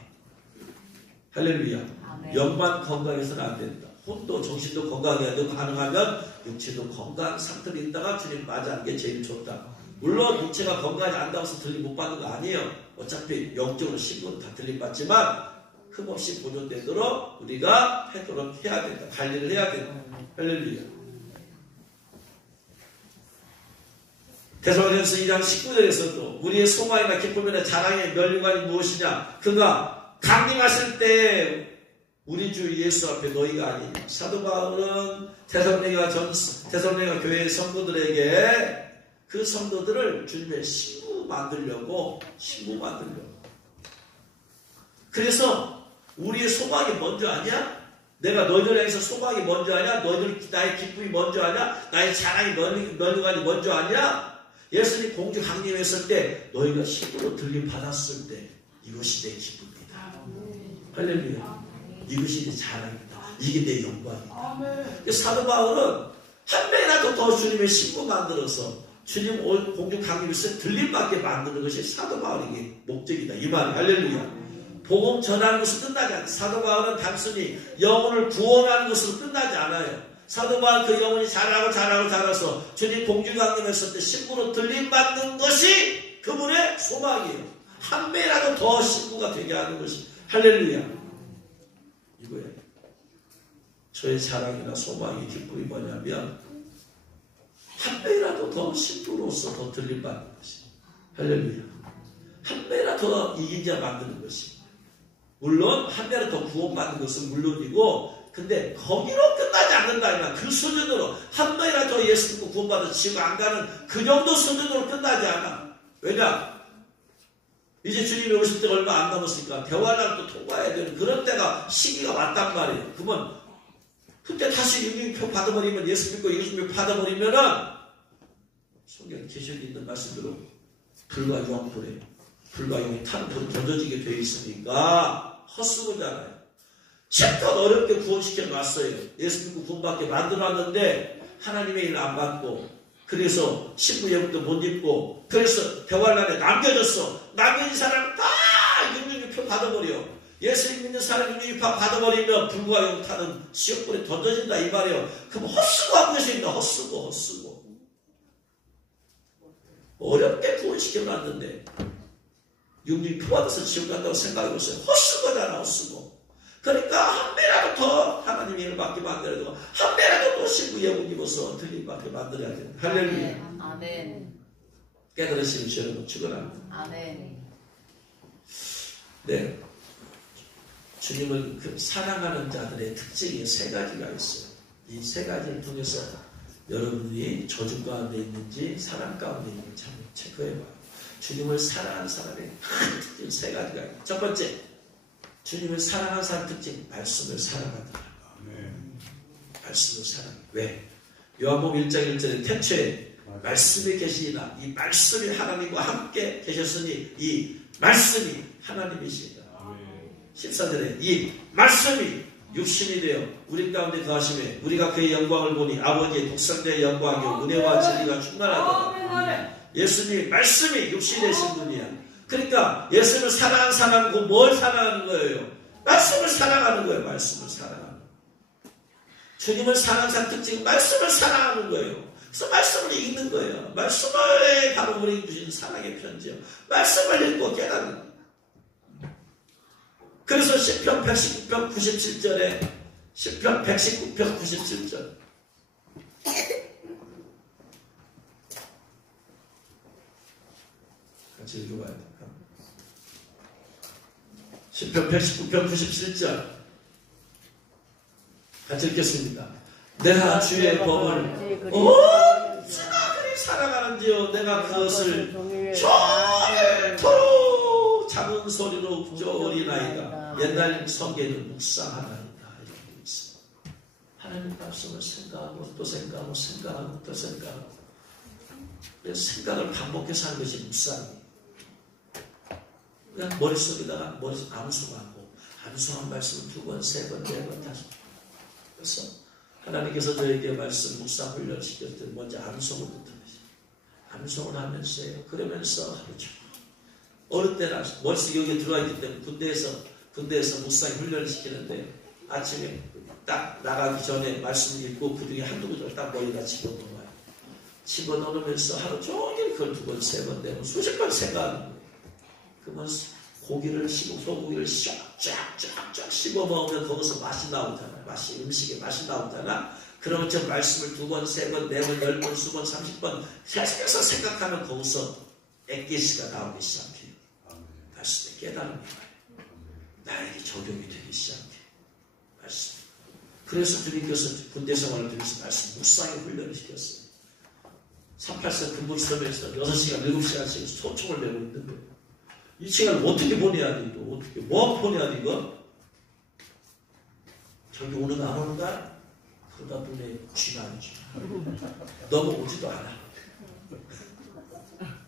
할렐루야. 아멘. 영만 건강해서는 안 된다. 혼도 정신도 건강해야 되고 가능하면 육체도 건강한 상태로 있다가 주님 맞이하는 게 제일 좋다. 물론 육체가 건강하지 않다고 해서 들림 못 받는 거 아니에요. 어차피 영적으로 신분 다 들림 받지만 흠없이 보존되도록 우리가 하도록 해야 된다. 관리를 해야 된다. 할렐루야. 데살로니가서 2장 19절에서도 우리의 소망이나 기쁨이나 자랑의 면류관이 무엇이냐? 그가 강림하실 때 우리 주 예수 앞에 너희가 아니냐. 사도 바울은 데살로니가 교회의 성도들에게 그 성도들을 주님의 신부 만들려고 그래서 우리의 소망이 먼저 아니야? 내가 너희들에 대해서 소망이 먼저 아니야? 너희들 나의 기쁨이 먼저 아니야? 나의 자랑이 면류관이 먼저 아니야? 예수님 공주 강림했을 때 너희가 신부로 들림 받았을 때 이것이 내 기쁨이다. 할렐루야. 이것이 내 자랑이다. 이게 내 영광이다. 사도 바울은 한 명이라도 더 주님의 신부 만들어서 주님 공주 강림했을 때 들림받게 만드는 것이 사도 바울에게 목적이다. 이 말이 할렐루야. 복음 전하는 것으로 끝나지 않아요. 사도 바울은 단순히 영혼을 구원하는 것으로 끝나지 않아요. 사도 바울 그 영혼이 자라서 주님 공주 강림했을 때 신부로 들림받는 것이 그분의 소망이에요. 한 배라도 더 신부가 되게 하는 것이 할렐루야. 이거예요. 저의 자랑이나 소망이 기쁨이 뭐냐면 한 배라도 더 신부로서 더 들림받는 것이 할렐루야. 한 배라도 더 이긴 자 만드는 것이 물론 한 배라도 더 구원받는 것은 물론이고 근데 거기로 끝나지 않는다면 그 수준으로 한 번이라도 더 예수 믿고 구원받아 지금 안 가는 그 정도 수준으로 끝나지 않아. 왜냐? 이제 주님이 오실 때가 얼마 안 남았으니까 대환란을 또 통과해야 되는 그런 때가 시기가 왔단 말이에요. 그러면 그때 다시 유명표 받아버리면 예수 믿고 예수 믿고 받아버리면은 성경 계시록에 있는 말씀대로 불과 유황불에 불과 용이 타는 불에 던져지게 되어 있으니까 헛수고잖아요. 실컷 어렵게 구원시켜 놨어요. 예수 믿고 구원받게 만들어놨는데 하나님의 일 안 받고 그래서 신부 예복도 못 입고 그래서 대환란에 남겨졌어. 남겨진 사람은 다 유명표 받아버려. 예수 믿는 사람 유명표 받아버리면 불과 용 타는 시험불에 던져진다 이 말이에요. 그럼 헛수고한 것입니다. 헛수고. 어렵게 구원시켜 놨는데 유명표 받아서 지옥 간다고 생각해보세요. 헛수고잖아 헛수고. 그러니까 한 배라도 더 하나님의 일을 받게 만들어야 되고 한 배라도 더 신부 예복 입어서 들림 받게 만들어야 돼요. 할렐루야. 아멘. 깨달으시는 주 여러분 축원합니다. 아멘. 네, 주님을 사랑하는 자들의 특징이 세 가지가 있어요. 이 세 가지를 통해서 여러분이 저주 가운데 있는지 사랑 가운데 있는지 참 체크해봐요. 주님을 사랑하는 사람의 큰 특징 세 가지가 있어요. 첫 번째, 주님을 사랑하는 사람 특징, 말씀을 사랑한다. 말씀을 사랑해. 왜? 요한복음 1장 1절에 태초에 말씀이 계시니라. 이 말씀이 하나님과 함께 계셨으니 이 말씀이 하나님이시다. 14절에 이 말씀이 육신이 되어 우리 가운데 거하시매 우리가 그의 영광을 보니 아버지의 독생자의 영광이요 은혜와 진리가 충만하다. 예수님이 말씀이 육신이 되신 분이야. 그러니까 예수님을 사랑하는 사람은 뭘 사랑하는 거예요? 말씀을 사랑하는 거예요. 말씀을 사랑하는 거예요. 주님을 사랑하는 사람 특징은 말씀을 사랑하는 거예요. 그래서 말씀을 읽는 거예요. 말씀을 바로 우리 주신 사랑의 편지요. 말씀을 읽고 깨닫는 거예요. 그래서 시편 119편 97절에 시편 119편 97절 같이 읽어봐야 돼. 시편 119편 97절 같이 읽겠습니다. 내가 주의 법을 언제나 그리 사랑하는지요. 내가 그것을 종일토록 작은 소리로 읊조리나이다. 옛날 성경에는 묵상하나이다 이렇게 있어. 하나님 말씀을 생각하고 또 생각하고 생각하고 또 생각하고 생각을 반복해서 하는 것이 묵상이에요. 그냥 머릿속에다가 암송하고 암송한 말씀을 2번, 3번, 4번, 5번 그래서 하나님께서 저에게 말씀 묵상 훈련 시켰을 때 먼저 암송을부터 하시죠. 암송을 하면서요. 그러면서 하루 종일 어느 때나 머릿속에 여기에 들어와 있기 때문에 군대에서 군대에서 묵상 훈련을 시키는데 아침에 딱 나가기 전에 말씀 읽고 그 중에 한두 구절 딱 머리다 집어넣어요. 집어넣으면서 하루 종일 그걸 2번, 3번 되면 수십 번 생각하는 거예요. 그러면 고기를 씹고 소고기를 쫙쫙쫙 씹어 먹으면 거기서 맛이 나오잖아요. 음식에 맛이 나오잖아. 그러면 저 말씀을 2번, 3번, 4번, 10번, 20번, 30번 계속해서 생각하면 거기서 액기스가 나오기 시작해요. 말씀에 깨달음이 와요. 나에게 적용이 되기 시작해요. 말씀. 그래서 주님께서 군대 생활을 들으면서 말씀 묵상에 훈련을 시켰어요. 38세 근무시설에서 6시간, 7시간씩 소총을 내고 있는 거예요. 이 시간을 어떻게 보내야 돼, 이거? 어떻게, 뭐 보내야 돼, 이거? 저기 오는가, 안 오는가? 그러다 눈에 쥐가 아니지. 넘어오지도 않아.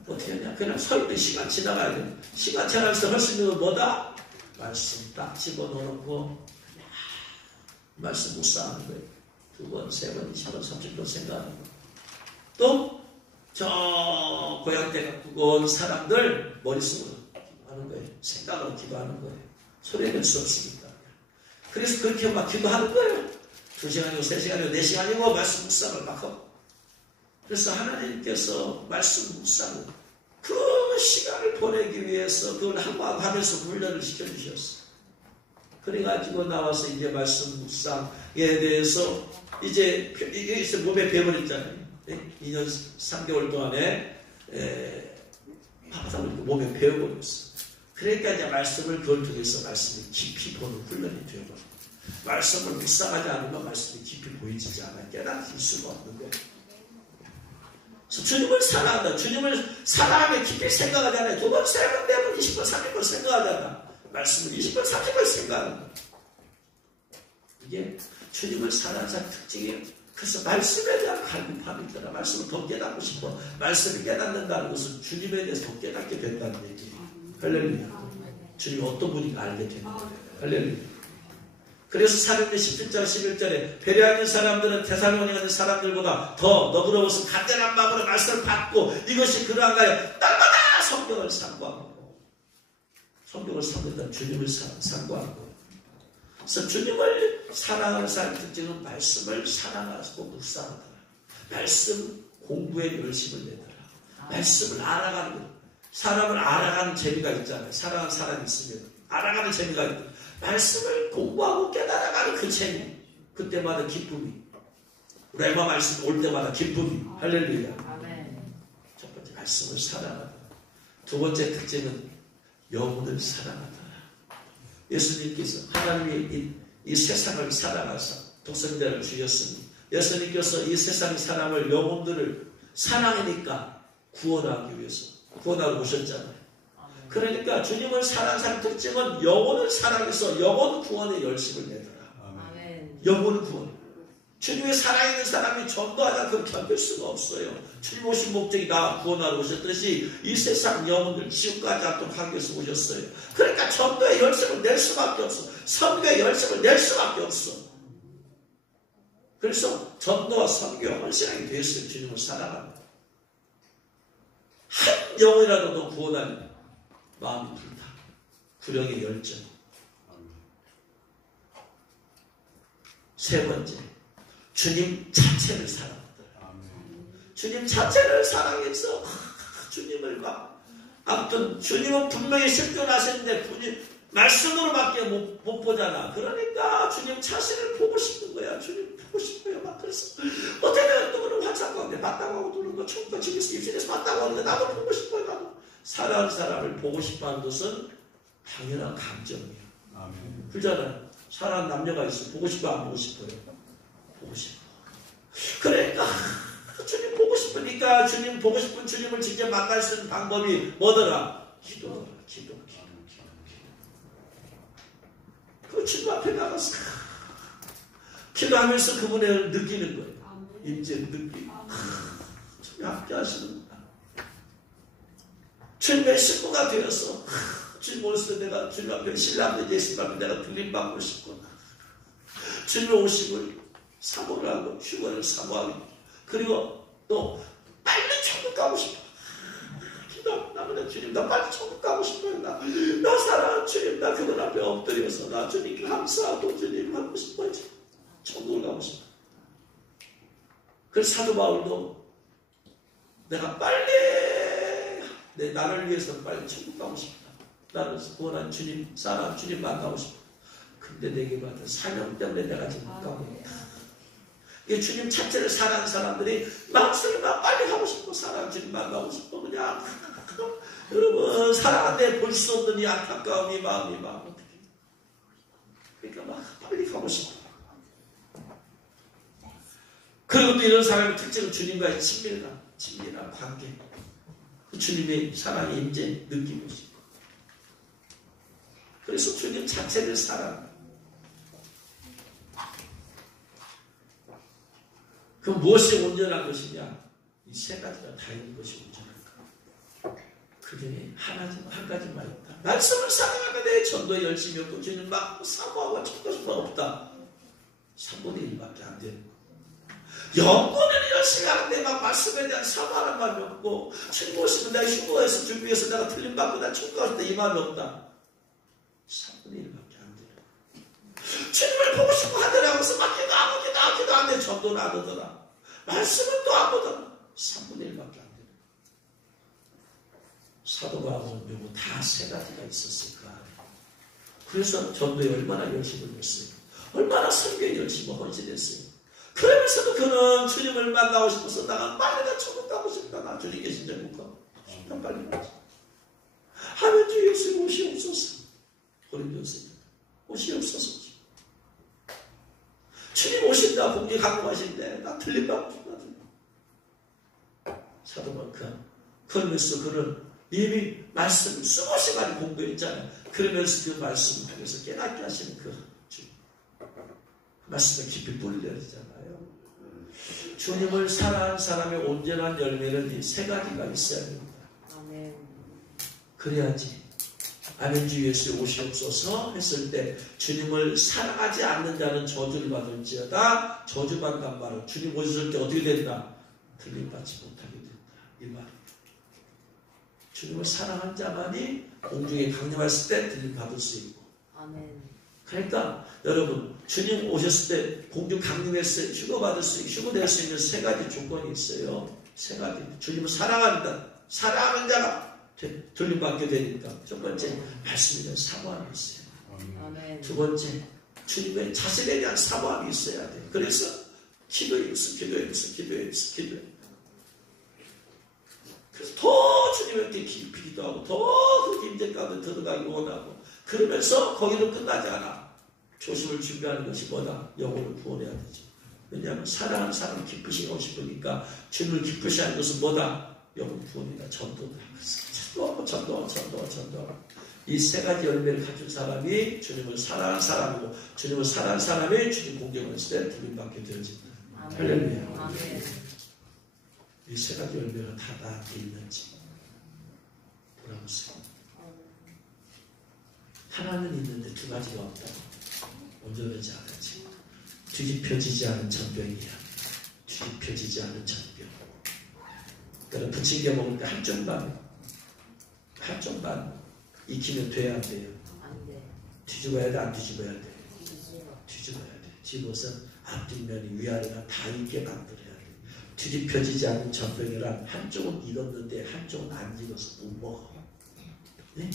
어떻게 하냐? 그냥 서 있는 시간 지나가야 돼. 시간 지나가면서 할 수 있는 건 뭐다? 말씀 딱 집어넣고, 말씀 묵상하는 거예요. 2번, 3번, 20번, 30번 생각하는 거예요. 또, 저 고향대 갖고 온 사람들 머릿속으로 기도하는 거예요. 생각으로 기도하는 거예요. 소리 낼 수 없으니까. 그래서 그렇게 막 기도하는 거예요. 2시간이고 3시간이고 4시간이고 말씀 묵상을 막 하고. 그래서 하나님께서 말씀 묵상을 그 시간을 보내기 위해서 그걸 하면서 훈련을 시켜주셨어요. 그래가지고 나와서 이제 말씀 묵상에 대해서 이제 몸에 배워버렸잖아요. 2년 3개월 동안에 몸에 배워버렸어. 그러니까 이제 말씀을 그걸 통해서 말씀이 깊이 보는 훈련이 되어버려. 말씀을 묵상하지 않으면 말씀이 깊이 보이지 않아. 깨닫을 수가 없는 거예요. 그래서 주님을 사랑한다. 주님을 사랑하면 깊이 생각하지 않아요. 2번, 3번, 4번, 20번, 30번 생각하잖아. 말씀을 20번, 30번 생각하는 거예요. 이게 주님을 사랑하는 사람 특징이에요. 그래서 말씀에 대한 갈급함이 있더라. 말씀을 더 깨닫고 싶어. 말씀을 깨닫는다는 것은 주님에 대해서 더 깨닫게 된다는 얘기예요. 할렐루야. 주님이 어떤 분인가 알게 되는 거예요. 할렐루야. 그래서 사도행전 17장 11절에 베레아에 있는 사람들은 데살로니가에 있는 사람들보다 더 너그러워서 간절한 마음으로 말씀을 받고 이것이 그러한가요? 날마다 성경을 상고하고 성경을 상고했다. 주님을 상고하고. 그래서 주님을 사랑하는 사람의 특징은 말씀을 사랑하고 묵상하더라. 말씀 공부에 열심을 내더라. 말씀을 알아가는 것. 사람을 알아가는 재미가 있잖아요. 사랑하는 사람이 있으면 알아가는 재미가 있다. 말씀을 공부하고 깨달아가는 그 재미. 그때마다 기쁨이. 레마 말씀 올 때마다 기쁨이. 할렐루야. 첫 번째 말씀을 사랑하더라. 두 번째 특징은 영혼을 사랑하더라. 예수님께서 하나님이 이 세상을 사랑하사 독생자를 주셨으니 예수님께서 이 세상 사람을 영혼들을 사랑하니까 구원하기 위해서 구원하러 오셨잖아요. 그러니까 주님을 사랑하는 사람 특징은 영혼을 사랑해서 영혼 구원에 열심을 내더라. 영혼 구원. 주님의 사랑하는 사람이 전도하다 그걸 견딜 수가 없어요. 주님 오신 목적이 나 구원하러 오셨듯이 이 세상 영혼들 지옥까지 않도록 하기 위해서 오셨어요. 그러니까 전도에 열심을 낼 수밖에 없어. 선교에 열심을 낼 수밖에 없어. 그래서 전도와 선교에 헌신하게 되었어요. 주님을 사랑합니다. 한 영혼이라도 더 구원하는 마음이 불타. 구령의 열정. 세 번째, 주님 자체를 사랑하더라. 주님 자체를 사랑해서 주님을 막 아무튼 주님은 분명히 실존하셨는데 말씀으로밖에 못 보잖아. 그러니까 주님 자신을 보고 싶은 거야. 주님 보고 싶어요. 막 그래서 어떻게 누구는 환상 가운데 봤다고 하고 누구는 거 총과 집에서 입술에서 봤다고 하는데 나도 보고 싶어요. 나도 사랑하는 사람을 보고 싶어하는 것은 당연한 감정이에요. 그러잖아요. 사랑하는 남녀가 있어. 보고 싶어 안 보고 싶어요? 보고 싶어. 그러니까 주님 보고 싶으니까 주님 보고 싶은 주님을 직접 만날 수 있는 방법이 뭐더라? 기도더라. 기도. 그 주님 앞에 나가서 기도하면서 그분을 느끼는 거예요. 임재를 느끼고 주님 함께 하시는구나. 주님의 식구가 되어서 주님 오실 때 내가 주님 앞에 신랑도 예수님 앞에 내가 불림받고 싶구나. 주님 오심을 사모를 하고 휴거를 사모하고 그리고 또 빨리 천국 가고 싶어. 기도 나는 기도하면 주님 나 빨리 천국 가고 싶어요. 나 사랑하는 주님 나 그분 앞에 엎드려서 나 주님 감사하고 주님 하고 싶어요. 천국을 가고 싶어요. 그래서 사도 바울도 내가 빨리 나를 위해서 빨리 천국 가고 싶다. 나를 구원한 주님 사랑하는 주님 만나고 싶다. 근데 내게 받은 사명 때문에 내가 지금 못 가고 있다. 이 주님 자체를 사랑하는 사람들이 마음속에 막 빨리 가고 싶고 사랑하는 주님 만나고 싶고 그냥 여러분 사랑한데 볼 수 없는 이 안타까움이 마음이 막 그러니까 막 빨리 가고 싶어. 그리고 또 이런 사람의 특징은 주님과의 친밀한 관계. 주님의 사랑의 임재 느끼고 싶고. 그래서 주님 자체를 사랑합니다. 그럼 무엇이 온전한 것이냐? 이 세 가지가 다 있는 것이 온전한가? 그 중에 한 가지만 있다. 말씀을 사랑하는데 전도에 열심히 없고 주님 막 사모하고 찾고 싶어 없다. 3분의 1밖에 안 되는 거. 영혼을 열심히 하는데 막 말씀에 대한 사모하는 마음이 없고 주님 오시면 내가 휴거에서 준비해서 내가 틀림받고 내가 천국 갈 때 이 마음이 없다. 3분의 1밖에 안 되는 거. 주님을 보고 싶어 하더라고 해서 막 기도 안 돼. 전도는 안 오더라. 말씀은 또 안 오더라. 3분의 1밖에 안 되는 거. 사도 바울은 요거 다 세 가지가 있었을 거 아니에요. 그래서 전도에 얼마나 열심을 했어요. 얼마나 설교에 열심히 헌신했어요. 그러면서도 그는 주님을 만나고 싶어서 나가 빨리 나 천국 가고 싶다. 나 주님 계신 줄 못 가. 빨리 가자. 하면 주 예수님 옷이 없어서. 고린도서 옷이 없어서. 주님 오신다. 공기 갖고 가신데 나 틀림받고 싶다. 사도만큼. 그러면서 그는 이미 말씀을 수없이 많이 공부했잖아요. 그러면서 그 말씀을 통해서 깨닫게 하시는 그 주님. 말씀에 깊이 뿌리려야 되잖아요. 주님을 사랑하는 사람의 온전한 열매는 이 세 가지가 있어야 됩니다. 아멘. 그래야지 아멘 주 예수의 옷이 없어서 했을 때 주님을 사랑하지 않는 자는 저주를 받을지어다. 저주받는 말은 주님 오셨을 때 어떻게 된다? 들림받지 못하게 된다. 이 말입니다. 주님을 사랑한 자만이 공중에 강림했을 때 들림받을 수 있고. 아멘. 그러니까 여러분 주님 오셨을 때 공중 강림했을 때 휴거받을 수 있고 휴거될 수 있는 세 가지 조건이 있어요. 세 가지. 주님을 사랑한다. 사랑하는 자가 들림받게 되니까 첫 번째 말씀에 대한 사모함이 있어요. 아멘. 두 번째 주님의 자신에 대한 사모함이 있어야 돼요. 그래서 기도해. 그래서 더 주님한테 깊이 기도하고 더 그 임재 가운데 들어가기 원하고 그러면서 거기로 끝나지 않아. 조심을 준비하는 것이 뭐다? 영혼을 구원해야 되죠. 왜냐하면 사랑하는 사람을 기쁘시고 싶으니까 주님을 기쁘시 하는 것은 뭐다? 영혼 구원이다. 전도다. 전도. 이 세 가지 열매를 가진 사람이 주님을 사랑하는 사람이고 주님을 사랑하는 사람이 주님 공경을 했을 때 들림받게 되어진다. 할렐루야. 이 세 가지 열매가 다 나한테 있는지 돌아보세요. 하나는 있는데 두 가지가 없다. 온전하지 않았지. 뒤집혀지지 않은 전병이야. 뒤집혀지지 않은 전병. 그러니까 부침개 먹을 때 한쪽 반 익히면 돼야 안 돼요? 안 돼. 뒤집어야 돼? 안 뒤집어야 돼? 뒤집어야 돼. 집어서 앞뒷면이 위아래가 다 익게 만들어야 돼. 뒤집혀지지 않은 전병이란 한쪽은 익었는데 한쪽은 안 익어서 못 먹어. 네?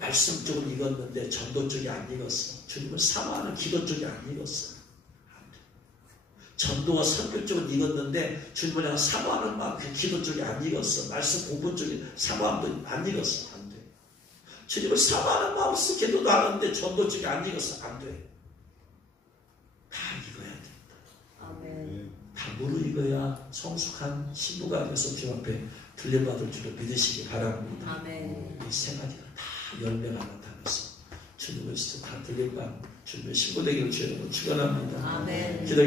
말씀 쪽은 익었는데 전도 쪽이 안 익었어. 주님을 사모하는 기도 쪽이 안 익었어. 안 돼. 전도와 선교 쪽은 익었는데 주님을 향해 사모하는 마음, 그 기도 쪽이 안 익었어. 말씀 공부 쪽이 사모함도 안 익었어. 안 돼. 주님을 사모하는 마음, 기도도 하는데 전도 쪽이 안 익었어. 안 돼. 다 익어야 된다. 아멘. 다 무르익어야 성숙한 신부가 돼서 주 앞에 들려받을 줄을 믿으시기 바랍니다. 아멘. 이 세 가지가 다 열매가 나타나서 주님을 다 들려받는 주님의 신부 되기를 주님으로 축원합니다. 아멘. 기도